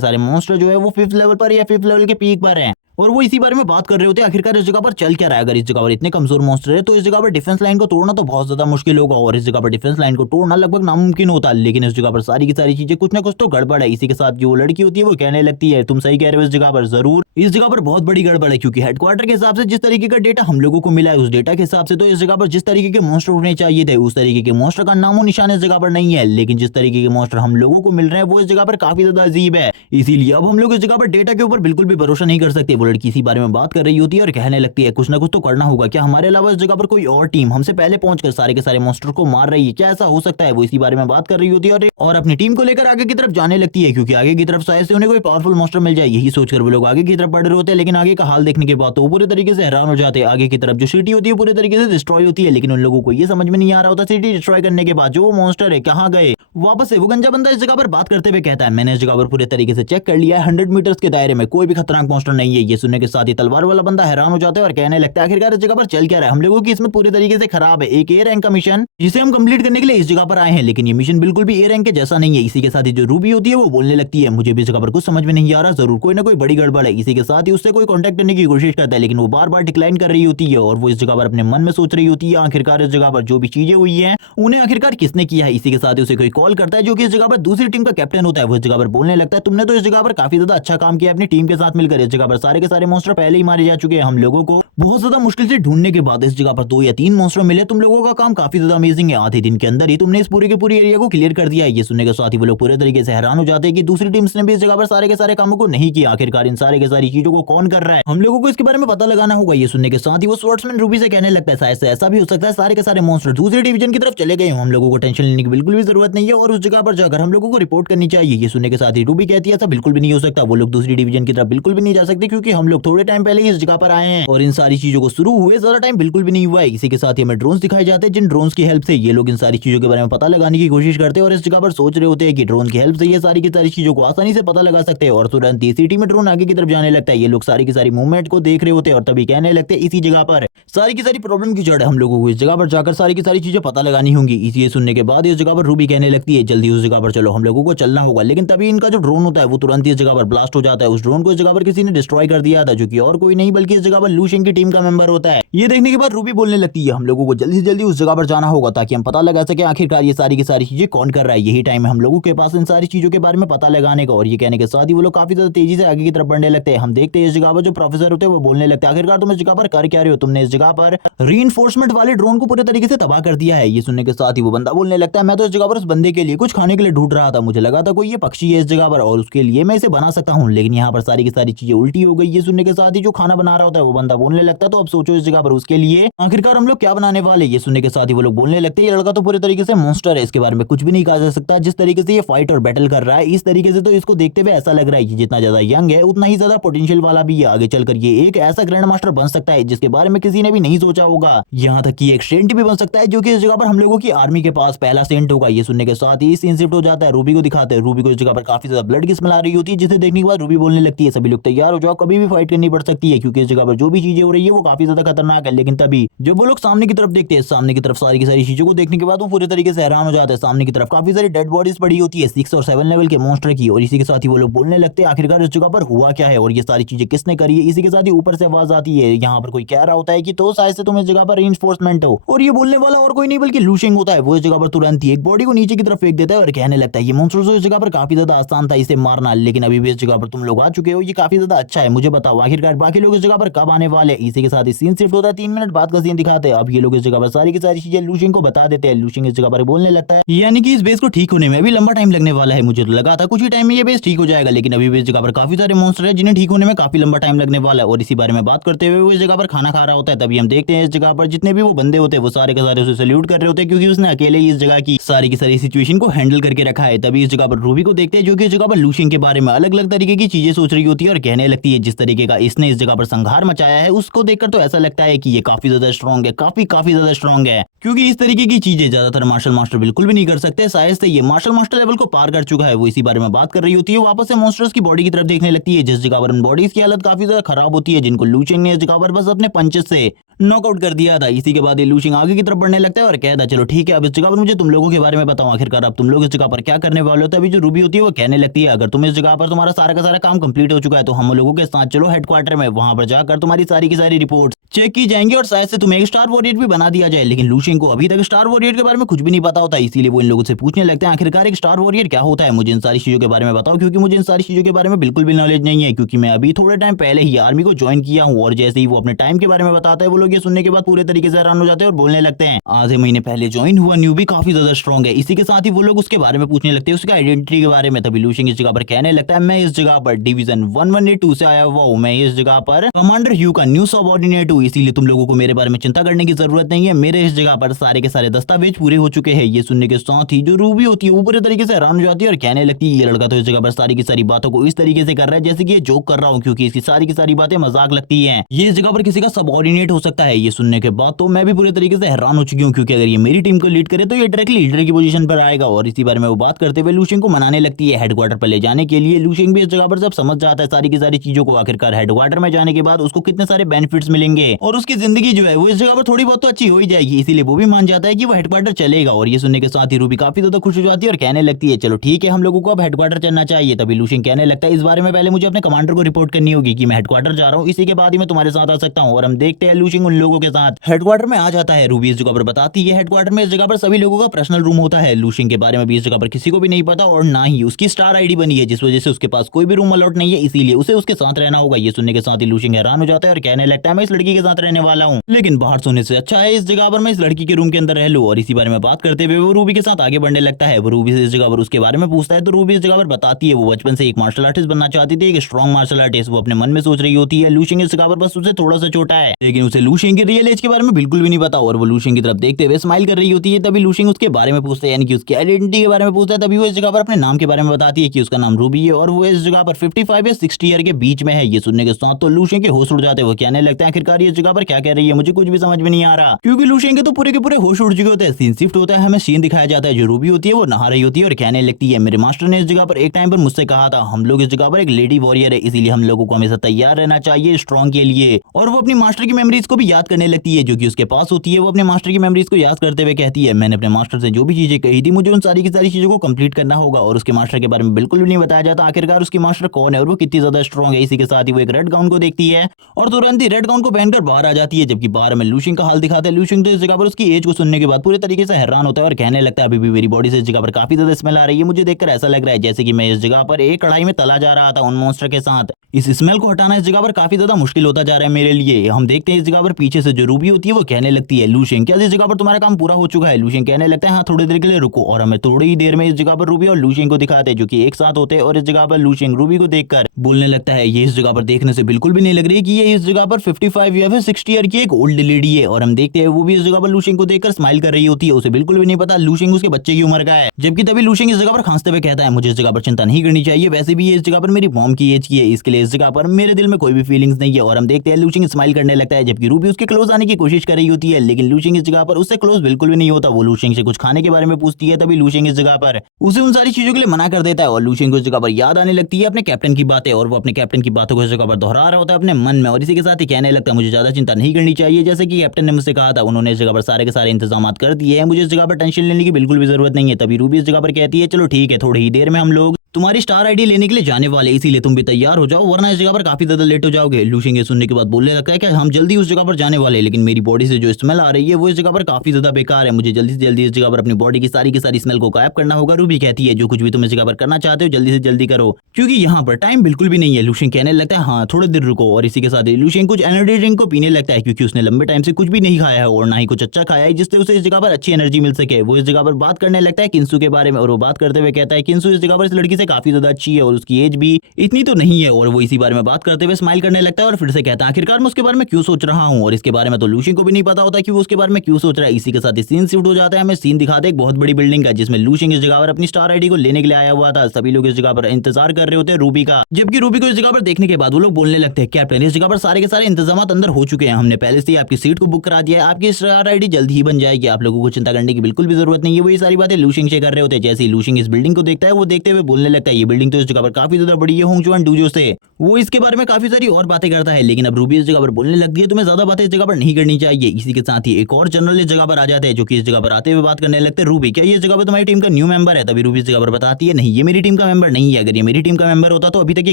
सारे मॉन्स्टर जो है वो 5th लेवल पर या 5th लेवल के पीक पर हैं और वो इसी बारे में बात कर रहे होते हैं आखिरकार इस जगह पर चल क्या रहा है। अगर इस जगह पर इतने कमजोर मॉन्स्टर है तो इस जगह पर डिफेंस लाइन को तोड़ना तो बहुत ज्यादा मुश्किल होगा और इस जगह पर डिफेंस लाइन को तोड़ना लगभग नामुमकिन होता है। लेकिन इस जगह पर सारी की सारी चीजें कुछ ना कुछ तो गड़बड़ है। इसी के साथ जो लड़की होती है वो कहने लगती है तुम सही कह रहे हो, इस जगह पर जरूर इस जगह पर बहुत बड़ी गड़बड़ है, क्योंकि हेडक्वार्टर के हिसाब से जिस तरीके का डेटा हम लोगों को मिला है उस डेटा के हिसाब से तो इस जगह पर जिस तरीके के मॉन्स्टर होने चाहिए थे उस तरीके के मॉन्स्टर का नामो निशान इस जगह पर नहीं है। लेकिन जिस तरीके के मॉन्स्टर हम लोगों को मिल रहे हैं वो इस जगह पर काफी ज्यादा अजीब है। इसीलिए अब हम लोग इस जगह पर डेटा के ऊपर बिल्कुल भी भरोसा नहीं कर सकते। वो लड़की इसी बारे में बात कर रही होती है और कहने लगती है कुछ ना कुछ तो करना होगा। क्या हमारे अलावा इस जगह पर कोई और टीम हमसे पहले पहुंचकर सारे के सारे मॉन्स्टर को मार रही है? क्या ऐसा हो सकता है? वो इसी बारे में बात कर रही होती है और अपनी टीम को लेकर आगे की तरफ जाने लगती है, क्योंकि आगे की तरफ शायद से उन्हें कोई पावरफुल मॉन्स्टर मिल जाए। यही सोचकर वो लोग आगे की तरफ बढ़ रहे होते हैं। लेकिन आगे का हाल देखने के बाद तो वो पूरे तरीके से हैरान हो जाते हैं। आगे की तरफ जो सिटी होती है पूरे तरीके से डिस्ट्रॉय होती है, लेकिन उन लोगों को ये समझ में नहीं आ रहा होता सिटी डिस्ट्रॉय करने के बाद जो वो मॉन्स्टर है कहाँ गए वापस से। वो गंजा बंदा इस जगह पर बात करते हुए कहता है मैंने इस जगह पर पूरे तरीके से चेक कर लिया है, 100 मीटर्स के दायरे में कोई भी खतरनाक मॉन्स्टर नहीं है। ये सुनने के साथ ही तलवार वाला बंदा हैरान हो जाता है और कहने लगता है आखिरकार इस जगह पर चल क्या रहा है, हम लोगों की किस्मत पूरी तरीके से खराब है। एक ए रैंक का मिशन जिसे हम कंप्लीट करने के लिए इस जगह पर आए हैं, लेकिन ये मिशन बिल्कुल भी ए रैंक के जैसा नहीं है। इसी के साथ ही जो रूबी होती है वो बोलने लगती है मुझे भी इस जगह पर कुछ समझ में नहीं आ रहा, जरूर कोई ना कोई बड़ी गड़बड़ है। इसी के साथ ही उससे कोई कांटेक्ट करने की कोशिश करता है, लेकिन वो बार बार डिक्लाइन कर रही होती है और वो इस जगह पर अपने मन में सोच रही होती है आखिरकार इस जगह पर जो भी चीजें हुई है उन्हें आखिरकार किसने किया है। इसी के साथ ही उसे कोई कॉल करता है जो कि इस जगह पर दूसरी टीम का कैप्टन होता है। वो इस जगह पर बोलने लगता है तुमने तो इस जगह पर काफी ज्यादा अच्छा काम किया अपनी टीम के साथ मिलकर। इस जगह पर सारे के सारे मॉन्स्टर पहले ही मारे जा चुके हैं। हम लोगों को बहुत ज्यादा मुश्किल से ढूंढने के बाद इस जगह पर 2 या 3 मॉन्स्टर मिले। तुम लोगों का काम काफी ज्यादा अमेजिंग है, आधे दिन के अंदर ही तुमने इस पूरे के पूरे एरिया को क्लियर कर दिया है। ये सुनने के साथ ही वो लोग पूरे तरीके से हैरान हो जाते हैं कि दूसरी टीम्स ने भी इस जगह पर सारे के सारे कामों को नहीं किया। आखिरकार इन सारे के सारी चीजों को कौन कर रहा है, हम लोगों को इसके बारे में पता लगाना होगा। ये सुनने के साथ ही वो स्वॉर्ड्समैन रूबी से कहने लगता है शायद से ऐसा भी हो सकता है सारे के सारे मॉन्स्टर दूसरी डिवीजन की तरफ चले गए हो, हम लोगों को टेंशन लेने की बिल्कुल भी जरूरत नहीं है और उस जगह पर जाकर हम लोगों को रिपोर्ट करनी चाहिए। ये सुनने के साथ ही रूबी कहती है ऐसा बिल्कुल भी नहीं हो सकता, वो लोग दूसरी डिवीजन की तरफ बिल्कुल भी नहीं जा सकते क्योंकि हम लोग थोड़े टाइम पहले ही इस जगह पर आए हैं और इन सारी चीजों को शुरू हुए ज्यादा टाइम बिल्कुल भी नहीं हुआ है। इसी के साथ ही हमें ड्रोन्स दिखाए जाते हैं, जिन ड्रोन्स की हेल्प से ये लोग इन सारी चीजों के बारे में पता लगाने की कोशिश करते हैं और इस जगह पर सोच रहे होते हैं कि ड्रोन की हेल्प से ये सारी की सारी चीजों को आसानी से पता लगा सकते हैं। और तुरंत ही सिटी में ड्रोन आगे की तरफ जाने लगता है। ये लोग सारी की सारी मूवमेंट को देख रहे होते हैं और तभी कहने लगते हैं इसी जगह पर सारी की सारी प्रॉब्लम की जड़ है, हम लोगों को इस जगह पर जाकर सारी की सारी चीजें पता लगानी होंगी। इसी सुनने के बाद इस जगह पर रूबी कहने लगती है जल्दी उस जगह पर चलो, हम लोगों को चलना होगा। लेकिन तभी इनका जो ड्रोन होता है वो तुरंत ही इस जगह पर ब्लास्ट हो जाता है। उस ड्रोन को इस जगह पर किसी ने डिस्ट्रॉय कर दिया था, जो कि और कोई नहीं बल्कि इस जगह पर लूशिंग की टीम का मेंबर होता है। ये देखने के बाद रूबी बोलने लगती है हम लोगों को जल्दी से जल्दी उस जगह पर जाना होगा ताकि हम पता लगा सके आखिरकार ये सारी की सारी चीजें कौन कर रहा है। यही टाइम है हम लोगों के पास इन सारी चीजों के बारे में पता लगाने का। और ये कहने के साथ ही वो लोग काफी ज्यादा तेजी से आगे की तरफ बढ़ने लगते हैं। हम देखते हैं इस जगह पर जो प्रोफेसर होते हैं वो बोलने लगते हैं आखिरकार तुम इस जगह पर कर क्या रहे हो, तुमने इस जगह पर रीइंफोर्समेंट वाले ड्रोन को पूरे तरीके से तबाह कर दिया है। ये सुनने के साथ ही वो बंदा बोलने लगता है मैं तो इस जगह पर उस बंदे के लिए कुछ खाने के लिए ढूंढ रहा था, मुझे लगा था कोई ये पक्षी है इस जगह पर और उसके लिए मैं इसे बना सकता हूँ, लेकिन यहाँ पर सारी की सारी चीजें उल्टी हो गई। ये सुनने के साथ ही जो खाना बना रहा होता है वो बंदा बोलने लगता है तो अब सोचो इस जगह पर उसके लिए आखिरकार हम लोग क्या बनाने वाले। ये सुनने के साथ ही वो लोग बोलने लगते हैं ये लड़का तो पूरे तरीके से मॉन्स्टर है, इसके बारे में कुछ भी नहीं कहा जा सकता। जिस तरीके से ये फाइट और बैटल कर रहा है इस तरीके से तो इसको देखते हुए ऐसा लग रहा है कि जितना ज्यादा यंग है उतना ही ज्यादा पोटेंशियल वाला भी है। आगे चलकर ये एक ऐसा ग्रैंड मास्टर बन सकता है जिसके बारे में किसी ने भी नहीं सोचा होगा। यहाँ तक कि एक सेंट भी बन सकता है जो कि इस जगह पर हम लोगों की आर्मी के पास पहला सेंट होगा। ये सुनने के साथ ही सीन शिफ्ट हो जाता है। रूबी को दिखाते हैं, रूबी को इस जगह पर काफी ज्यादा ब्लड की स्मेल आ रही होती है जिसे देखने के बाद रूबी बोलने लगती है सभी लोग तैयार हो जाओ, कभी भी फाइट करनी पड़ सकती है, क्योंकि इस जगह पर जो भी चीजें हो रही है वो काफी ज्यादा खतरनाक है। लेकिन तभी जब वो लोग सामने की तरफ देखते हैं, सामने की तरफ सारी की सारी चीजों को देखने के बाद वो पूरे तरीके से हैरान हो जाते हैं। सामने की तरफ काफी सारी डेड बॉडीज पड़ी होती है 6 और 7 लेवल के मॉन्स्टर की, और इसी के साथ ही वो लोग बोलने लगते हैं आखिरकार इस जगह पर हुआ क्या है और ये सारी चीजें किसने करी है। इसी के साथ ही ऊपर से आवाज आती है, यहाँ पर कोई कह रहा होता है कि तो शायद से तुम इस जगह पर रीइंफोर्समेंट हो, और ये बोलने वाला और कोई नहीं बल्कि लू शिंग होता है। वो इस जगह पर तुरंत ही एक बॉडी को नीचे की तरफ फेंक देता है और कहने लगता है ये मॉन्स्टर इस जगह पर काफी ज्यादा आसान था इसे मारना, लेकिन अभी भी इस जगह पर तुम लोग आ चुके हो, ये काफी ज्यादा अच्छा है। मुझे बताओ आखिरकार बाकी लोग इस जगह पर कब आने वाले। इसी के साथ ही सीन शिफ्ट होता है, 3 मिनट बाद का सीन दिखाते हैं। अब ये लोग इस जगह पर सारी की सारी चीजें लू शिंग को बता देते हैं। लू शिंग इस जगह पर बोलने लगता है यानी कि इस बेस को ठीक होने में अभी लंबा टाइम लगने वाला है। मुझे तो लगा था कुछ ही टाइम में ये बेस ठीक हो जाएगा, लेकिन अभी भी इस जगह पर काफी सारे मॉन्स्टर है जिन्हें ठीक होने में काफी लंबा टाइम लगने वाला है। और इसी बारे में बात करते हुए वो इस जगह पर खाना खा रहा होता है। तभी हम देखते हैं इस जगह पर जितने भी वो बंदे होते हैं वो सारे के सारे उसे सैल्यूट कर रहे होते हैं, क्योंकि उसने अकेले ही इस जगह की सारी सिचुएशन को हैंडल करके रखा है। तभी इस जगह पर रूबी को देखते हैं जो कि इस जगह पर लू शिंग के बारे में अलग अलग तरीके की चीजें सोच रही होती है और कहने लगती है जिस तरीके का इसने इस जगह पर संघार मचाया है उसको देखकर तो ऐसा लगता है कि ये काफी ज्यादा स्ट्रांग है, काफी ज्यादा स्ट्रांग है, क्योंकि इस तरीके की चीजें ज्यादातर मार्शल मास्टर बिल्कुल भी नहीं कर सकते। शायद से ये मार्शल मास्टर लेवल को पार कर चुका है। वो इसी बारे में बात कर रही होती है, वापस से मॉन्स्टर्स की बॉडी की तरफ देखने लगती है जिस जगह पर उन बॉडीज की हालत काफी ज्यादा खराब होती है, जिनको लू शिंग ने इस जगह पर बस अपने पंचेस से नॉकआउट कर दिया था। इसी के बाद ये लू शिंग आगे की तरफ बढ़ने लगता है और कहता है चलो ठीक है अब इस जगह पर मुझे तुम लोगों के बारे में बताओ, आखिरकार अब तुम लोग इस जगह पर क्या करने वाले हो। तभी जो रूबी होती है वो कहने लगती है अगर तुम इस जगह पर तुम्हारा सारा का सारा काम कंप्लीट हो चुका है तो हम लोगों के साथ चलो हेडक्वार्टर में, वहां पर जाकर तुम्हारी सारी की सारी रिपोर्ट चेक की जाएंगी और शायद से तुम्हें एक स्टार वॉरियर भी बना दिया जाए। लेकिन लू शिंग को अभी तक स्टार वॉरियर के बारे में कुछ भी नहीं पता होता, इसीलिए वो इन लोगों से पूछने लगते हैं आखिरकार एक स्टार वॉरियर क्या होता है, मुझे इन सारी चीजों के बारे में बताओ, क्योंकि मुझे इन सारी चीजों के बारे में बिल्कुल भी नॉलेज नहीं है, क्योंकि मैं अभी थोड़े टाइम पहले ही आर्मी को ज्वाइन किया हूँ। और जैसे ही वो अपने टाइम के बारे में बताता है वो लोग ये सुनने के बाद पूरे तरीके से हैरान हो जाते हैं और बोलने लगते हैं आधे महीने पहले ज्वाइन हुआ न्यू भी काफी ज्यादा स्ट्रॉन्ग है। इसी के साथ ही वो लोग उसके बारे में पूछने लगते हैं उसका आइडेंटिटी के बारे में। तभी लू शिंग इस जगह पर कहने लगता है मैं इस जगह पर डिवीजन 112 से आया हुआ हूँ, मैं इस जगह पर कमांडर ह्यू का न्यू सबऑर्डिनेट हूँ, इसीलिए तुम लोगों को मेरे बारे में चिंता करने की जरूरत नहीं है। मेरे इस जगह पर सारे के सारे दस्तावेज पूरे हो चुके हैं। ये सुनने के साथ ही जो रूबी होती है वो पूरे तरीके से हैरान हो जाती है और कहने लगती है ये लड़का तो इस जगह पर सारी की सारी बातों को इस तरीके से कर रहा है जैसे कि ये जोक कर रहा हूँ, क्योंकि इसकी सारी की सारी बातें मजाक लगती है। ये इस जगह पर किसी का सबऑर्डिनेट हो सकता है। ये सुनने के बाद तो मैं भी पूरे तरीके से हैरान हो चुकी हूँ, क्योंकि अगर ये मेरी टीम को लीड करे तो ये डायरेक्टली लीडर की पोजीशन पर आएगा। और इसी बारे में वो बात करते हुए लू शिंग को मनाने लगती है हेडक्वार्टर पर ले जाने के लिए। लू शिंग भी इस जगह पर जब समझ जाता है सारी की सारी चीजों को, आखिरकार हेडक्वार्टर में जाने के बाद उसको कितने सारे बेनिफिट्स मिलेंगे और उसकी जिंदगी जो है वो इस जगह पर थोड़ी बहुत तो अच्छी हो ही जाएगी, इसीलिए वो भी मान जाता है कि वो हेडक्वार्टर चलेगा। और ये सुनने के साथ ही रूबी काफी ज्यादा खुश हो जाती है और कहने लगती है चलो ठीक है हम लोगों को अब हेडक्वार्टर चलना चाहिए। तभी लू शिंग कहने लगता है इस बारे में पहले मुझे अपने कमांडर को रिपोर्ट करनी होगी कि मैं हेडक्वार्टर जा रहा हूँ, इसी के बाद ही मैं तुम्हारे साथ आ सकता हूँ। और हम देखते हैं लू शिंग उन लोगों के साथ हेडक्वार्टर में आ जाता है। रूबी इस जगह पर बताती है हेडक्वार्टर में इस जगह पर सभी लोगों का पर्सनल रूम होता है। लू शिंग के बारे में भी इस जगह पर किसी को भी नहीं पता और ना ही उसकी स्टार आईडी बनी है, जिस वजह से उसके पास कोई भी रूम अलॉट नहीं है, इसीलिए उसे उसके साथ रहना होगा। ये सुनने के साथ ही लू शिंग हैरान हो जाता है और कहने लगता है मैं इस लड़की के साथ रहने वाला हूँ, लेकिन बाहर सोने से अच्छा है इस जगह पर मैं इस लड़की के रूम के अंदर रह लूं। और इसी बारे में बात करते हुए वो रूबी के साथ आगे बढ़ने लगता है। वो रूबी से इस जगह पर उसके बारे में पूछता है तो रूबी इस जगह पर बताती है वो बचपन से एक मार्शल आर्टिस्ट बनना चाहती थी, एक स्ट्रॉन्ग मार्शल आर्टिस्ट। वो अपने मन में सोच रही होती है। लू शिंग इस जगह पर बस उससे थोड़ा सा छोटा है, लेकिन उसे लू शिंग की रियल एज के बारे में बिल्कुल भी नहीं पता और वो लू शिंग की तरफ देखते हुए स्माइल कर रही होती है। तभी लू शिंग उसके बारे में पूछता है यानी कि उसकी आइडेंटिटी के बारे में पूछता है। तभी वो इस जगह पर अपने नाम के बारे में बताती है कि उसका नाम रूबी है और वो इस जगह पर 55 या 60 ईयर के बीच में है। ये सुनने के साथ तो लू शिंग के होश उड़ जाते हैं। वो कहने लगता है आखिरकार ये जगह पर क्या कह रही है, मुझे कुछ भी समझ में नहीं आ रहा, क्योंकि लू शिंग के तो पूरे के पूरे होश उड़ चुके होते हैं। सीन शिफ्ट होता है, हमें सीन दिखाया जाता है जो रूबी होती है वो नहा रही होती है और कहने लगती है मेरे मास्टर ने इस जगह पर एक टाइम पर मुझसे कहा था हम लोग इस जगह पर एक लेडी वॉरियर है, इसीलिए हम लोगों को हमेशा तैयार रहना चाहिए स्ट्रॉन्ग के लिए। और वो अपनी मास्टर की मेमोरीज को भी याद करने लगती है जो कि उसके पास होती है। वो अपने मास्टर की मेमोरीज को याद करते हुए कहती है मैंने अपने मास्टर से जो भी चीजें कही थी मुझे उन सारी की सारी चीजों को कंप्लीट करना होगा। और उसके मास्टर के बारे में बिल्कुल भी नहीं बताया जाता आखिरकार उसकी मास्टर कौन है और वो कितनी ज्यादा स्ट्रॉन्ग है। इसी के साथ ही वो एक रेड गाउन को देखती है और तुरंत ही रेड गाउन को पहनकर बाहर आ जाती है, जबकि बाहर में लू शिंग का हाल दिखाते हैं। लू शिंग तो इस जगह पर उसकी एज को सुनने के बाद पूरे तरीके से हैरान होता है और कहने लगता है अभी भी मेरी बॉडी से इस जगह पर काफी ज्यादा स्मेल आ रही है, मुझे देखकर ऐसा लग रहा है जैसे कि मैं इस जगह पर एक कढ़ाई में तला जा रहा था उन मॉन्स्टर के साथ। इस स्मेल को हटाना इस जगह पर काफी ज्यादा मुश्किल होता जा रहा है मेरे लिए। हम देखते हैं इस जगह पर पीछे से जो रूबी होती है वो कहने लगती है लू शिंग क्या इस जगह पर तुम्हारा काम पूरा हो चुका है। लू शिंग कहने लगता है हाँ थोड़ी देर के लिए रुको। और हमें थोड़ी ही देर में इस जगह पर रूबी और लू शिंग को दिखाते हैं जो कि एक साथ होते हैं। और इस जगह पर लू शिंग रूबी को देखकर बोलने लगता है ये इस जगह पर देखने से बिल्कुल भी नहीं लग रही कि ये इस जगह पर 55 या फिर 60 ईयर की एक ओल्ड लेडी है। और हम देखते हैं वो भी इस जगह पर लू शिंग को देखकर स्माइल कर रही होती है, उसे बिल्कुल भी नहीं पता लू शिंग उसके बच्चे की उम्र का है। जबकि तभी लू शिंग इस जगह पर खांसते हुए कहता है मुझे इस जगह पर चिंता नहीं करनी चाहिए, वैसे भी ये इस जगह पर मेरी मॉम की एज की है, इसके लिए इसीलिए इस जगह पर मेरे दिल में कोई भी फीलिंग्स नहीं है। और हम देखते हैं लूशिंग स्माइल करने लगता है, जबकि रूबी उसके क्लोज आने की कोशिश कर रही होती है, लेकिन लूशिंग इस जगह पर उससे क्लोज बिल्कुल भी नहीं होता। वो लूशिंग से कुछ खाने के बारे में पूछती है, तभी लूशिंग इस जगह पर उसे उन सारी चीजों के लिए मना कर देता है। और लूशिंग को इस जगह पर याद आने लगती है अपने कैप्टन की बातें, और वो अपने कैप्टन की बातों को इस जगह पर दोहरा रहा होता है अपने मन में, और इसी के साथ ही कहने लगता है मुझे ज्यादा चिंता नहीं करनी चाहिए, जैसे कि कैप्टन ने मुझसे कहा था उन्होंने इस जगह पर सारे के सारे इंतजाम कर दिए हैं, मुझे इस जगह पर टेंशन लेने की बिल्कुल भी जरूरत नहीं है। तभी रूबी इस जगह पर कहती है चलो ठीक है, थोड़ी ही देर में हम लोग तुम्हारी स्टार आईडी लेने के लिए जाने वाले, इसीलिए तुम भी तैयार हो जाओ वरना इस जगह पर काफी ज्यादा लेट हो जाओगे। लूशिंग ये सुनने के बाद बोलने लगता है कि हम जल्दी उस जगह पर जाने वाले, लेकिन मेरी बॉडी से जो स्मेल आ रही है वो इस जगह पर काफी ज्यादा बेकार है, मुझे जल्दी से जल्दी इस जगह पर अपनी बॉडी की सारी स्मेल को गायब करना होगा। रूबी कहती है जो कुछ भी तुम इस जगह पर करना चाहते हो जल्दी से जल्दी करो, क्योंकि यहाँ पर टाइम बिल्कुल भी नहीं है। लूशिंग कहने लगता है हाँ थोड़ी देर रुको, और इसी के साथ लूशिंग कुछ एनर्जी ड्रिंक को पीने लगता है, क्योंकि उसने लंबे टाइम से कुछ भी नहीं खाया है और ना ही कुछ अच्छा खाया है जिससे उसे इस जगह पर अच्छी एनर्जी मिल सके। वो इस जगह पर बात करने लगता है किंसू के बारे में, और वो बात करते हुए कहता है किंसू इस जगह पर इस लड़की से काफी ज्यादा अच्छी है और उसकी एज भी इतनी तो नहीं है। और वो इसी बारे में बात करते हुए स्माइल करने लगता है और फिर से कहता है आखिरकार मैं उसके बारे में क्यों सोच रहा हूँ, और इसके बारे में तो लूशिंग को भी नहीं पता होता कि वो उसके बारे में क्यों सोच रहा है। इसी के साथ सीन शिफ्ट हो जाता है, हमें सीन दिखाते एक बहुत बड़ी बिल्डिंग का, जिसमें लूशिंग इस जगह पर अपनी स्टार आईडी को लेने के लिए आया हुआ था। सभी लोग इस जगह पर इंतजार कर रहे होते हैं रूबी का, जबकि रूबी को इस जगह पर देखने के बाद वो लोग बोलने लगते हैं कैप्टन इस जगह पर सारे के सारे इंतजाम अंदर हो चुके हैं, हमने पहले से ही आपकी सीट को बुक करा दिया है, आपकी स्टार आईडी जल्द ही बन जाएगी, आप लोगों को चिंता करने की बिल्कुल भी जरूरत नहीं है। वो ये सारी बातें लूशिंग से कर रहे होते हैं। जैसे ही लूशिंग इस बिल्डिंग को देखता है वो देखते हुए बोलने लगता है ये बिल्डिंग तो इस जगह पर काफी ज्यादा बड़ी है होंगजुआन डूजो से। वो इसके बारे में काफी सारी और बातें करता है, लेकिन अब रूबी इस जगह पर बोलने लगती है तुम्हें ज्यादा बातें इस जगह पर नहीं करनी चाहिए। इसी के साथ ही एक और जनरल इस जगह पर आ जाते हैं, जो कि इस जगह पर आते हुए बात करने लगते हैं रूबी क्या ये इस जगह पर तुम्हारी टीम का न्यू मेंबर है। तभी रूबी इस जगह पर बताती है नहीं ये मेरी टीम का मेंबर नहीं है, अगर ये मेरी टीम का मेंबर होता तो अभी तक ये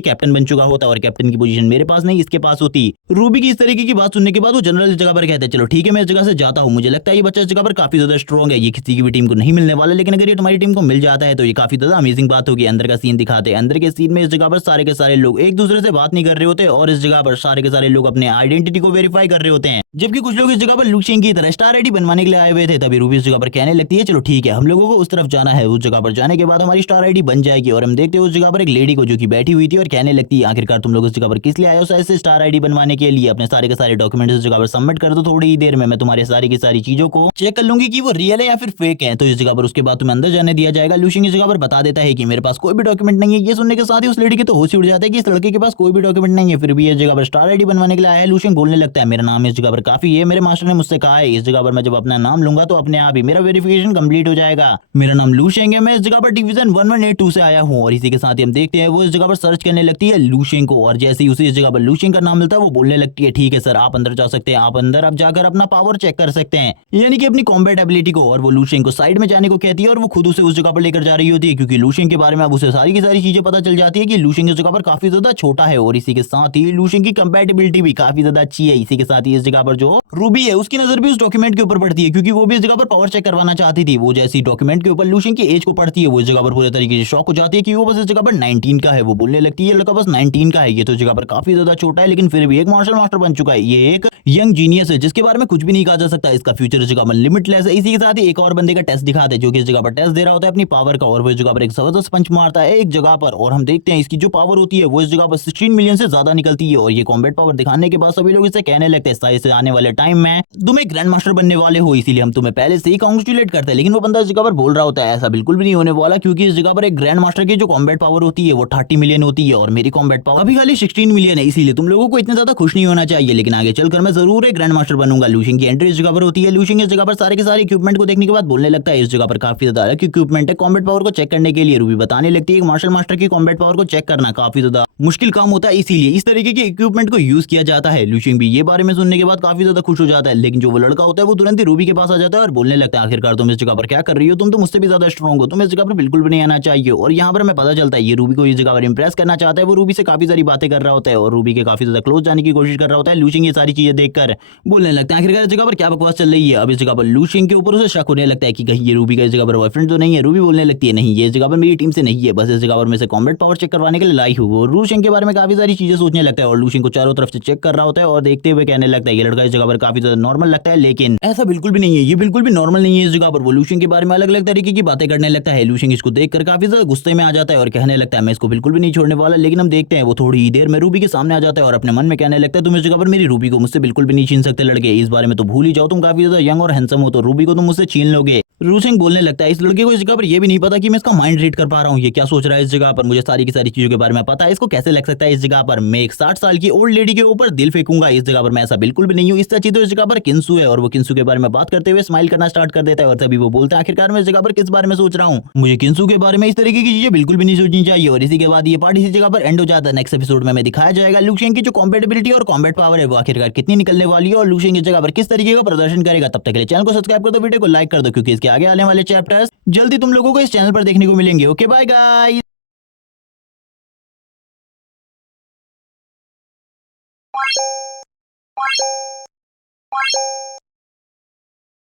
कैप्टन बन चुका होता और कैप्टन की पोजीशन मेरे पास नहीं इसके पास होती। रूबी की इस तरीके की बात सुनने के बाद वो जनरल इस जगह पर कहते हैं चलो ठीक है मैं इस जगह से जाता हूँ, मुझे लगता है ये बच्चा इस जगह पर काफी ज्यादा स्ट्रॉन्ग है, ये किसी की भी टीम को नहीं मिलने वाला, लेकिन अगर ये तुम्हारी टीम को मिल जाता है तो ये काफी ज्यादा अमेजिंग बात होगी। अंदर का सीन दिखाते हैं, अंदर के सीन में इस जगह पर सारे के सारे लोग एक दूसरे से बात नहीं कर रहे होते और इस जगह पर सारे के सारे लोग अपने आइडेंटिटी को वेरीफाई कर रहे होते हैं, जबकि कुछ लोग इस जगह पर लूशिंग की तरह स्टार आईडी बनवाने के लिए आए हुए थे। तभी रूबी इस जगह पर कहने लगती है चलो ठीक है हम लोगों को उस तरफ जाना है, उस जगह पर जाने के बाद हमारी स्टार आईडी बन जाएगी। और हम देखते हैं उस जगह पर एक लेडी को जो कि बैठी हुई थी और कहने लगती है आखिरकार तुम लोग इस जगह पर किस लिए आए हो, शायद से स्टार आईडी बनवाने के लिए, अपने सारे के सारे डॉक्यूमेंट्स इस जगह पर सबमिट कर दो, थोड़ी ही देर में मैं तुम्हारे सारी की सारी चीजों को चेक कर लूंगी कि वो रियल है या फिर फेक है। तो इस जगह पर उसके बाद तुम्हें अंदर जाने दिया जाएगा। लूशिंग इस जगह पर बता देता है कि मेरे पास कोई भी डॉक्यूमेंट नहीं है। ये सुनने के साथ ही उस लेडी के तो होश ही उड़ जाता है कि इस लड़के के पास कोई भी डॉक्यूमेंट नहीं है, फिर भी इस जगह पर स्टार आईडी बनवाने के लिए आया है। लूशिंग बोलने लगता है मेरा नाम इस जगह पर काफी है, मेरे मास्टर ने मुझसे कहा है इस जगह पर मैं जब अपना नाम लूंगा तो अपने आप ही मेरा वेरिफिकेशन कंप्लीट हो जाएगा। मेरा नाम लूशिंग है, मैं इस जगह पर डिवीजन 1182 से आया हूँ। और इसी के साथ ही हम देखते हैं वो इस जगह पर सर्च करने लगती है लूशिंग को, और जैसे ही उसे इस जगह पर लूशिंग का नाम मिलता है वो बोलने लगती है ठीक है सर आप अंदर जा सकते हैं, आप अंदर अब जाकर अपना पावर चेक कर सकते हैं, यानी कि अपनी कॉम्बैट एबिलिटी को। और वो लूशिंग को साइड में जाने को कहती है और वो खुद उसे उस जगह पर लेकर जा रही होती है, क्योंकि लूशिंग के बारे में अब उसे सारी की सारी चीजें पता चल जाती है कि लूशिंग इस जगह पर काफी ज्यादा छोटा है, और इसी के साथ ही लूशिंग की कंपैटिबिलिटी भी काफी ज्यादा अच्छी है। इसी के साथ ही इस जगह पर जो रूबी है उसकी नजर भी उस डॉक्यूमेंट के ऊपर पड़ती है, क्योंकि वो भी इस जगह पर पावर चेक करवाना चाहती थी। वो जैसी डॉक्यूमेंट के ऊपर लूशिंग की एज को पढ़ती है वो इस जगह पर पूरे तरीके से शॉक हो जाती है कि वो बस इस जगह पर 19 का है। वो बोलने लगती है लड़का बस 19 का है, ये तो इस जगह पर काफी ज्यादा छोटा है, लेकिन फिर भी एक मार्शल मास्टर बन चुका है, ये एक यंग जीनियस है जिसके बारे में कुछ भी नहीं कहा जा सकता, इसका फ्यूचर इस जगह पर लिमिटलेस है। इसी के साथ ही एक और बंदे का टेस्ट दिखाते हैं जो कि इस जगह पर टेस्ट दे रहा होता है अपनी पावर का, और वो इस जगह पर एक जबरदस्त पंच मारता है एक जगह पर, और हम देखते हैं इसकी जो पावर होती है वो इस जगह पर 16 मिलियन से ज्यादा निकलती है। और ये कॉम्बैट पावर दिखाने के बाद सभी लोग इसे कहने लगते हैं शायद से आने वाले टाइम में तुम एक ग्रैंड मास्टर बनने वाले हो, इसीलिए हम तुम्हें पहले से ही कांग्रेचुलेट करते हैं। लेकिन वो बंदा इस जगह पर बोल रहा होता है ऐसा बिल्कुल भी नहीं होने वाला, क्योंकि इस जगह पर एक ग्रैंड मास्टर की जो कॉम्बैट पावर होती है वो 30 मिलियन होती है और मेरी कॉम्बैट पावर अभी खाली 16 मिलियन है, इसीलिए तुम लोगों को इतना ज्यादा खुश नहीं होना चाहिए, लेकिन आगे चलकर मैं जरूर एक ग्रैंड मास्टर बनूंगा। लूशिंग की एंट्री इस जगह पर होती है। लूशिंग इस जगह पर सारे के सारे इक्विपमेंट को देखने के बाद बोलने लगता है इस जगह पर काफी ज्यादा अलग इक्विपमेंट है कॉम्बैट पावर को चेक करने के लिए। रूबी बताने लगती है मार्शल मास्टर की कॉम्बैट पावर को चेक करना काफी ज्यादा मुश्किल काम होता है, इसीलिए इस तरीके के इक्विपमेंट को यूज किया जाता है। लूशिंग भी ये बारे में सुनने के बाद काफी ज्यादा खुश हो जाता है, लेकिन जो वो लड़का होता है वो तुरंत ही रूबी के पास आ जाता है और बोलने लगता है आखिरकार तुम इस जगह पर क्या कर रही हो, तुम तो मुझसे भी ज्यादा स्ट्रॉन्ग हो, तुम इस जगह पर बिल्कुल भी नहीं आना चाहिए। और यहाँ पर हमें पता चलता है ये रूबी को इस जगह पर इंप्रेस करना चाहता है, वो रूबी से काफी सारी बातें कर रहा होता है और रूबी के काफी ज्यादा क्लोज जाने की कोशिश कर रहा होता है। लूशिंग ये सारी चीजें देखकर बोलने लगता है आखिरकार इस जगह पर क्या बकवास चल रही है। अब इस जगह पर लूशिंग के ऊपर उसे शक होने लगता है कि कहीं ये रूबी का इस जगह पर बॉयफ्रेंड तो नहीं है। रूबी बोलने लगती है नहीं ये इस जगह पर मेरी टीम से नहीं है, बस इस जगह पर मैं इसे कॉम्बैट पावर चेक करवाने के लिए लाई हूँ। वो लूशिंग के बारे में काफी सारी चीजें सोचने लगता है और लूशिंग को चारों तरफ से चेक कर रहा होता है और देखते हुए कहने लगता है ये लड़का इस जगह पर काफी ज्यादा नॉर्मल लगता है, लेकिन ऐसा बिल्कुल भी नहीं है, ये बिल्कुल भी नॉर्मल नहीं है। इस जगह पर वो लूशिंग के बारे में अलग अलग तरीके की बातें करने लगता है। लूशिंग इसको देखकर काफी ज्यादा गुस्से में आ जाता है और कहने लगता है मैं इसको बिल्कुल भी नहीं छोड़ने वाला। लेकिन हम देखते हैं वो थोड़ी ही देर में रूबी के सामने आ जाता है और अपने मन में कहने लगता है तुम इस जगह पर मेरी रूबी को मुझसे बिल्कुल भी नहीं छीन सकते लड़के, इस बारे में तो भूल ही जाओ, तुम काफी ज्यादा यंग और हैंडसम हो तो रूबी को तुम मुझसे छीन लोगे। रूसिंग बोलने लगता है, इस लड़के को इस जगह पर ये भी नहीं पता कि मैं इसका माइंड रीड कर पा रहा हूँ, ये क्या सोच रहा है इस जगह पर, मुझे सारी की सारी चीजों के बारे में पता है, इसको कैसे लग सकता है इस जगह पर मैं एक 60 साल की ओल्ड लेडी के ऊपर दिल फेंकूंगा, इस जगह पर मैं ऐसा बिल्कुल भी नहीं हूँ। इससे अच्छी तो इस जगह पर किंसू है, और वो किंसू के बारे में बात करते हुए स्माइल करना स्टार्ट कर देता है, और तभी वो बोलता है आखिरकार मैं इस जगह पर किस बारे में सोच रहा हूँ, मुझे किंसू के बारे में इस तरीके की चीजें बिल्कुल भी नहीं सोचनी चाहिए। और इसी के बाद ये पार्ट इसी जगह पर एंड हो जाता है। नेक्स्ट एपिसोड में हमें दिखाया जाएगा लू शेंग की जो कॉम्पेटेबिलिटी और कॉम्बैट पावर है वो आखिरकार कितनी निकलने वाली है, और लू शेंग इस जगह पर किस तरीके का प्रदर्शन करेगा। तब तक के लिए चैनल को सब्सक्राइब कर दो, वीडियो को लाइक कर दो, क्योंकि इसके आगे आने वाले चैप्टर्स जल्दी तुम लोगों को इस चैनल पर देखने को मिलेंगे। Okay bye guys.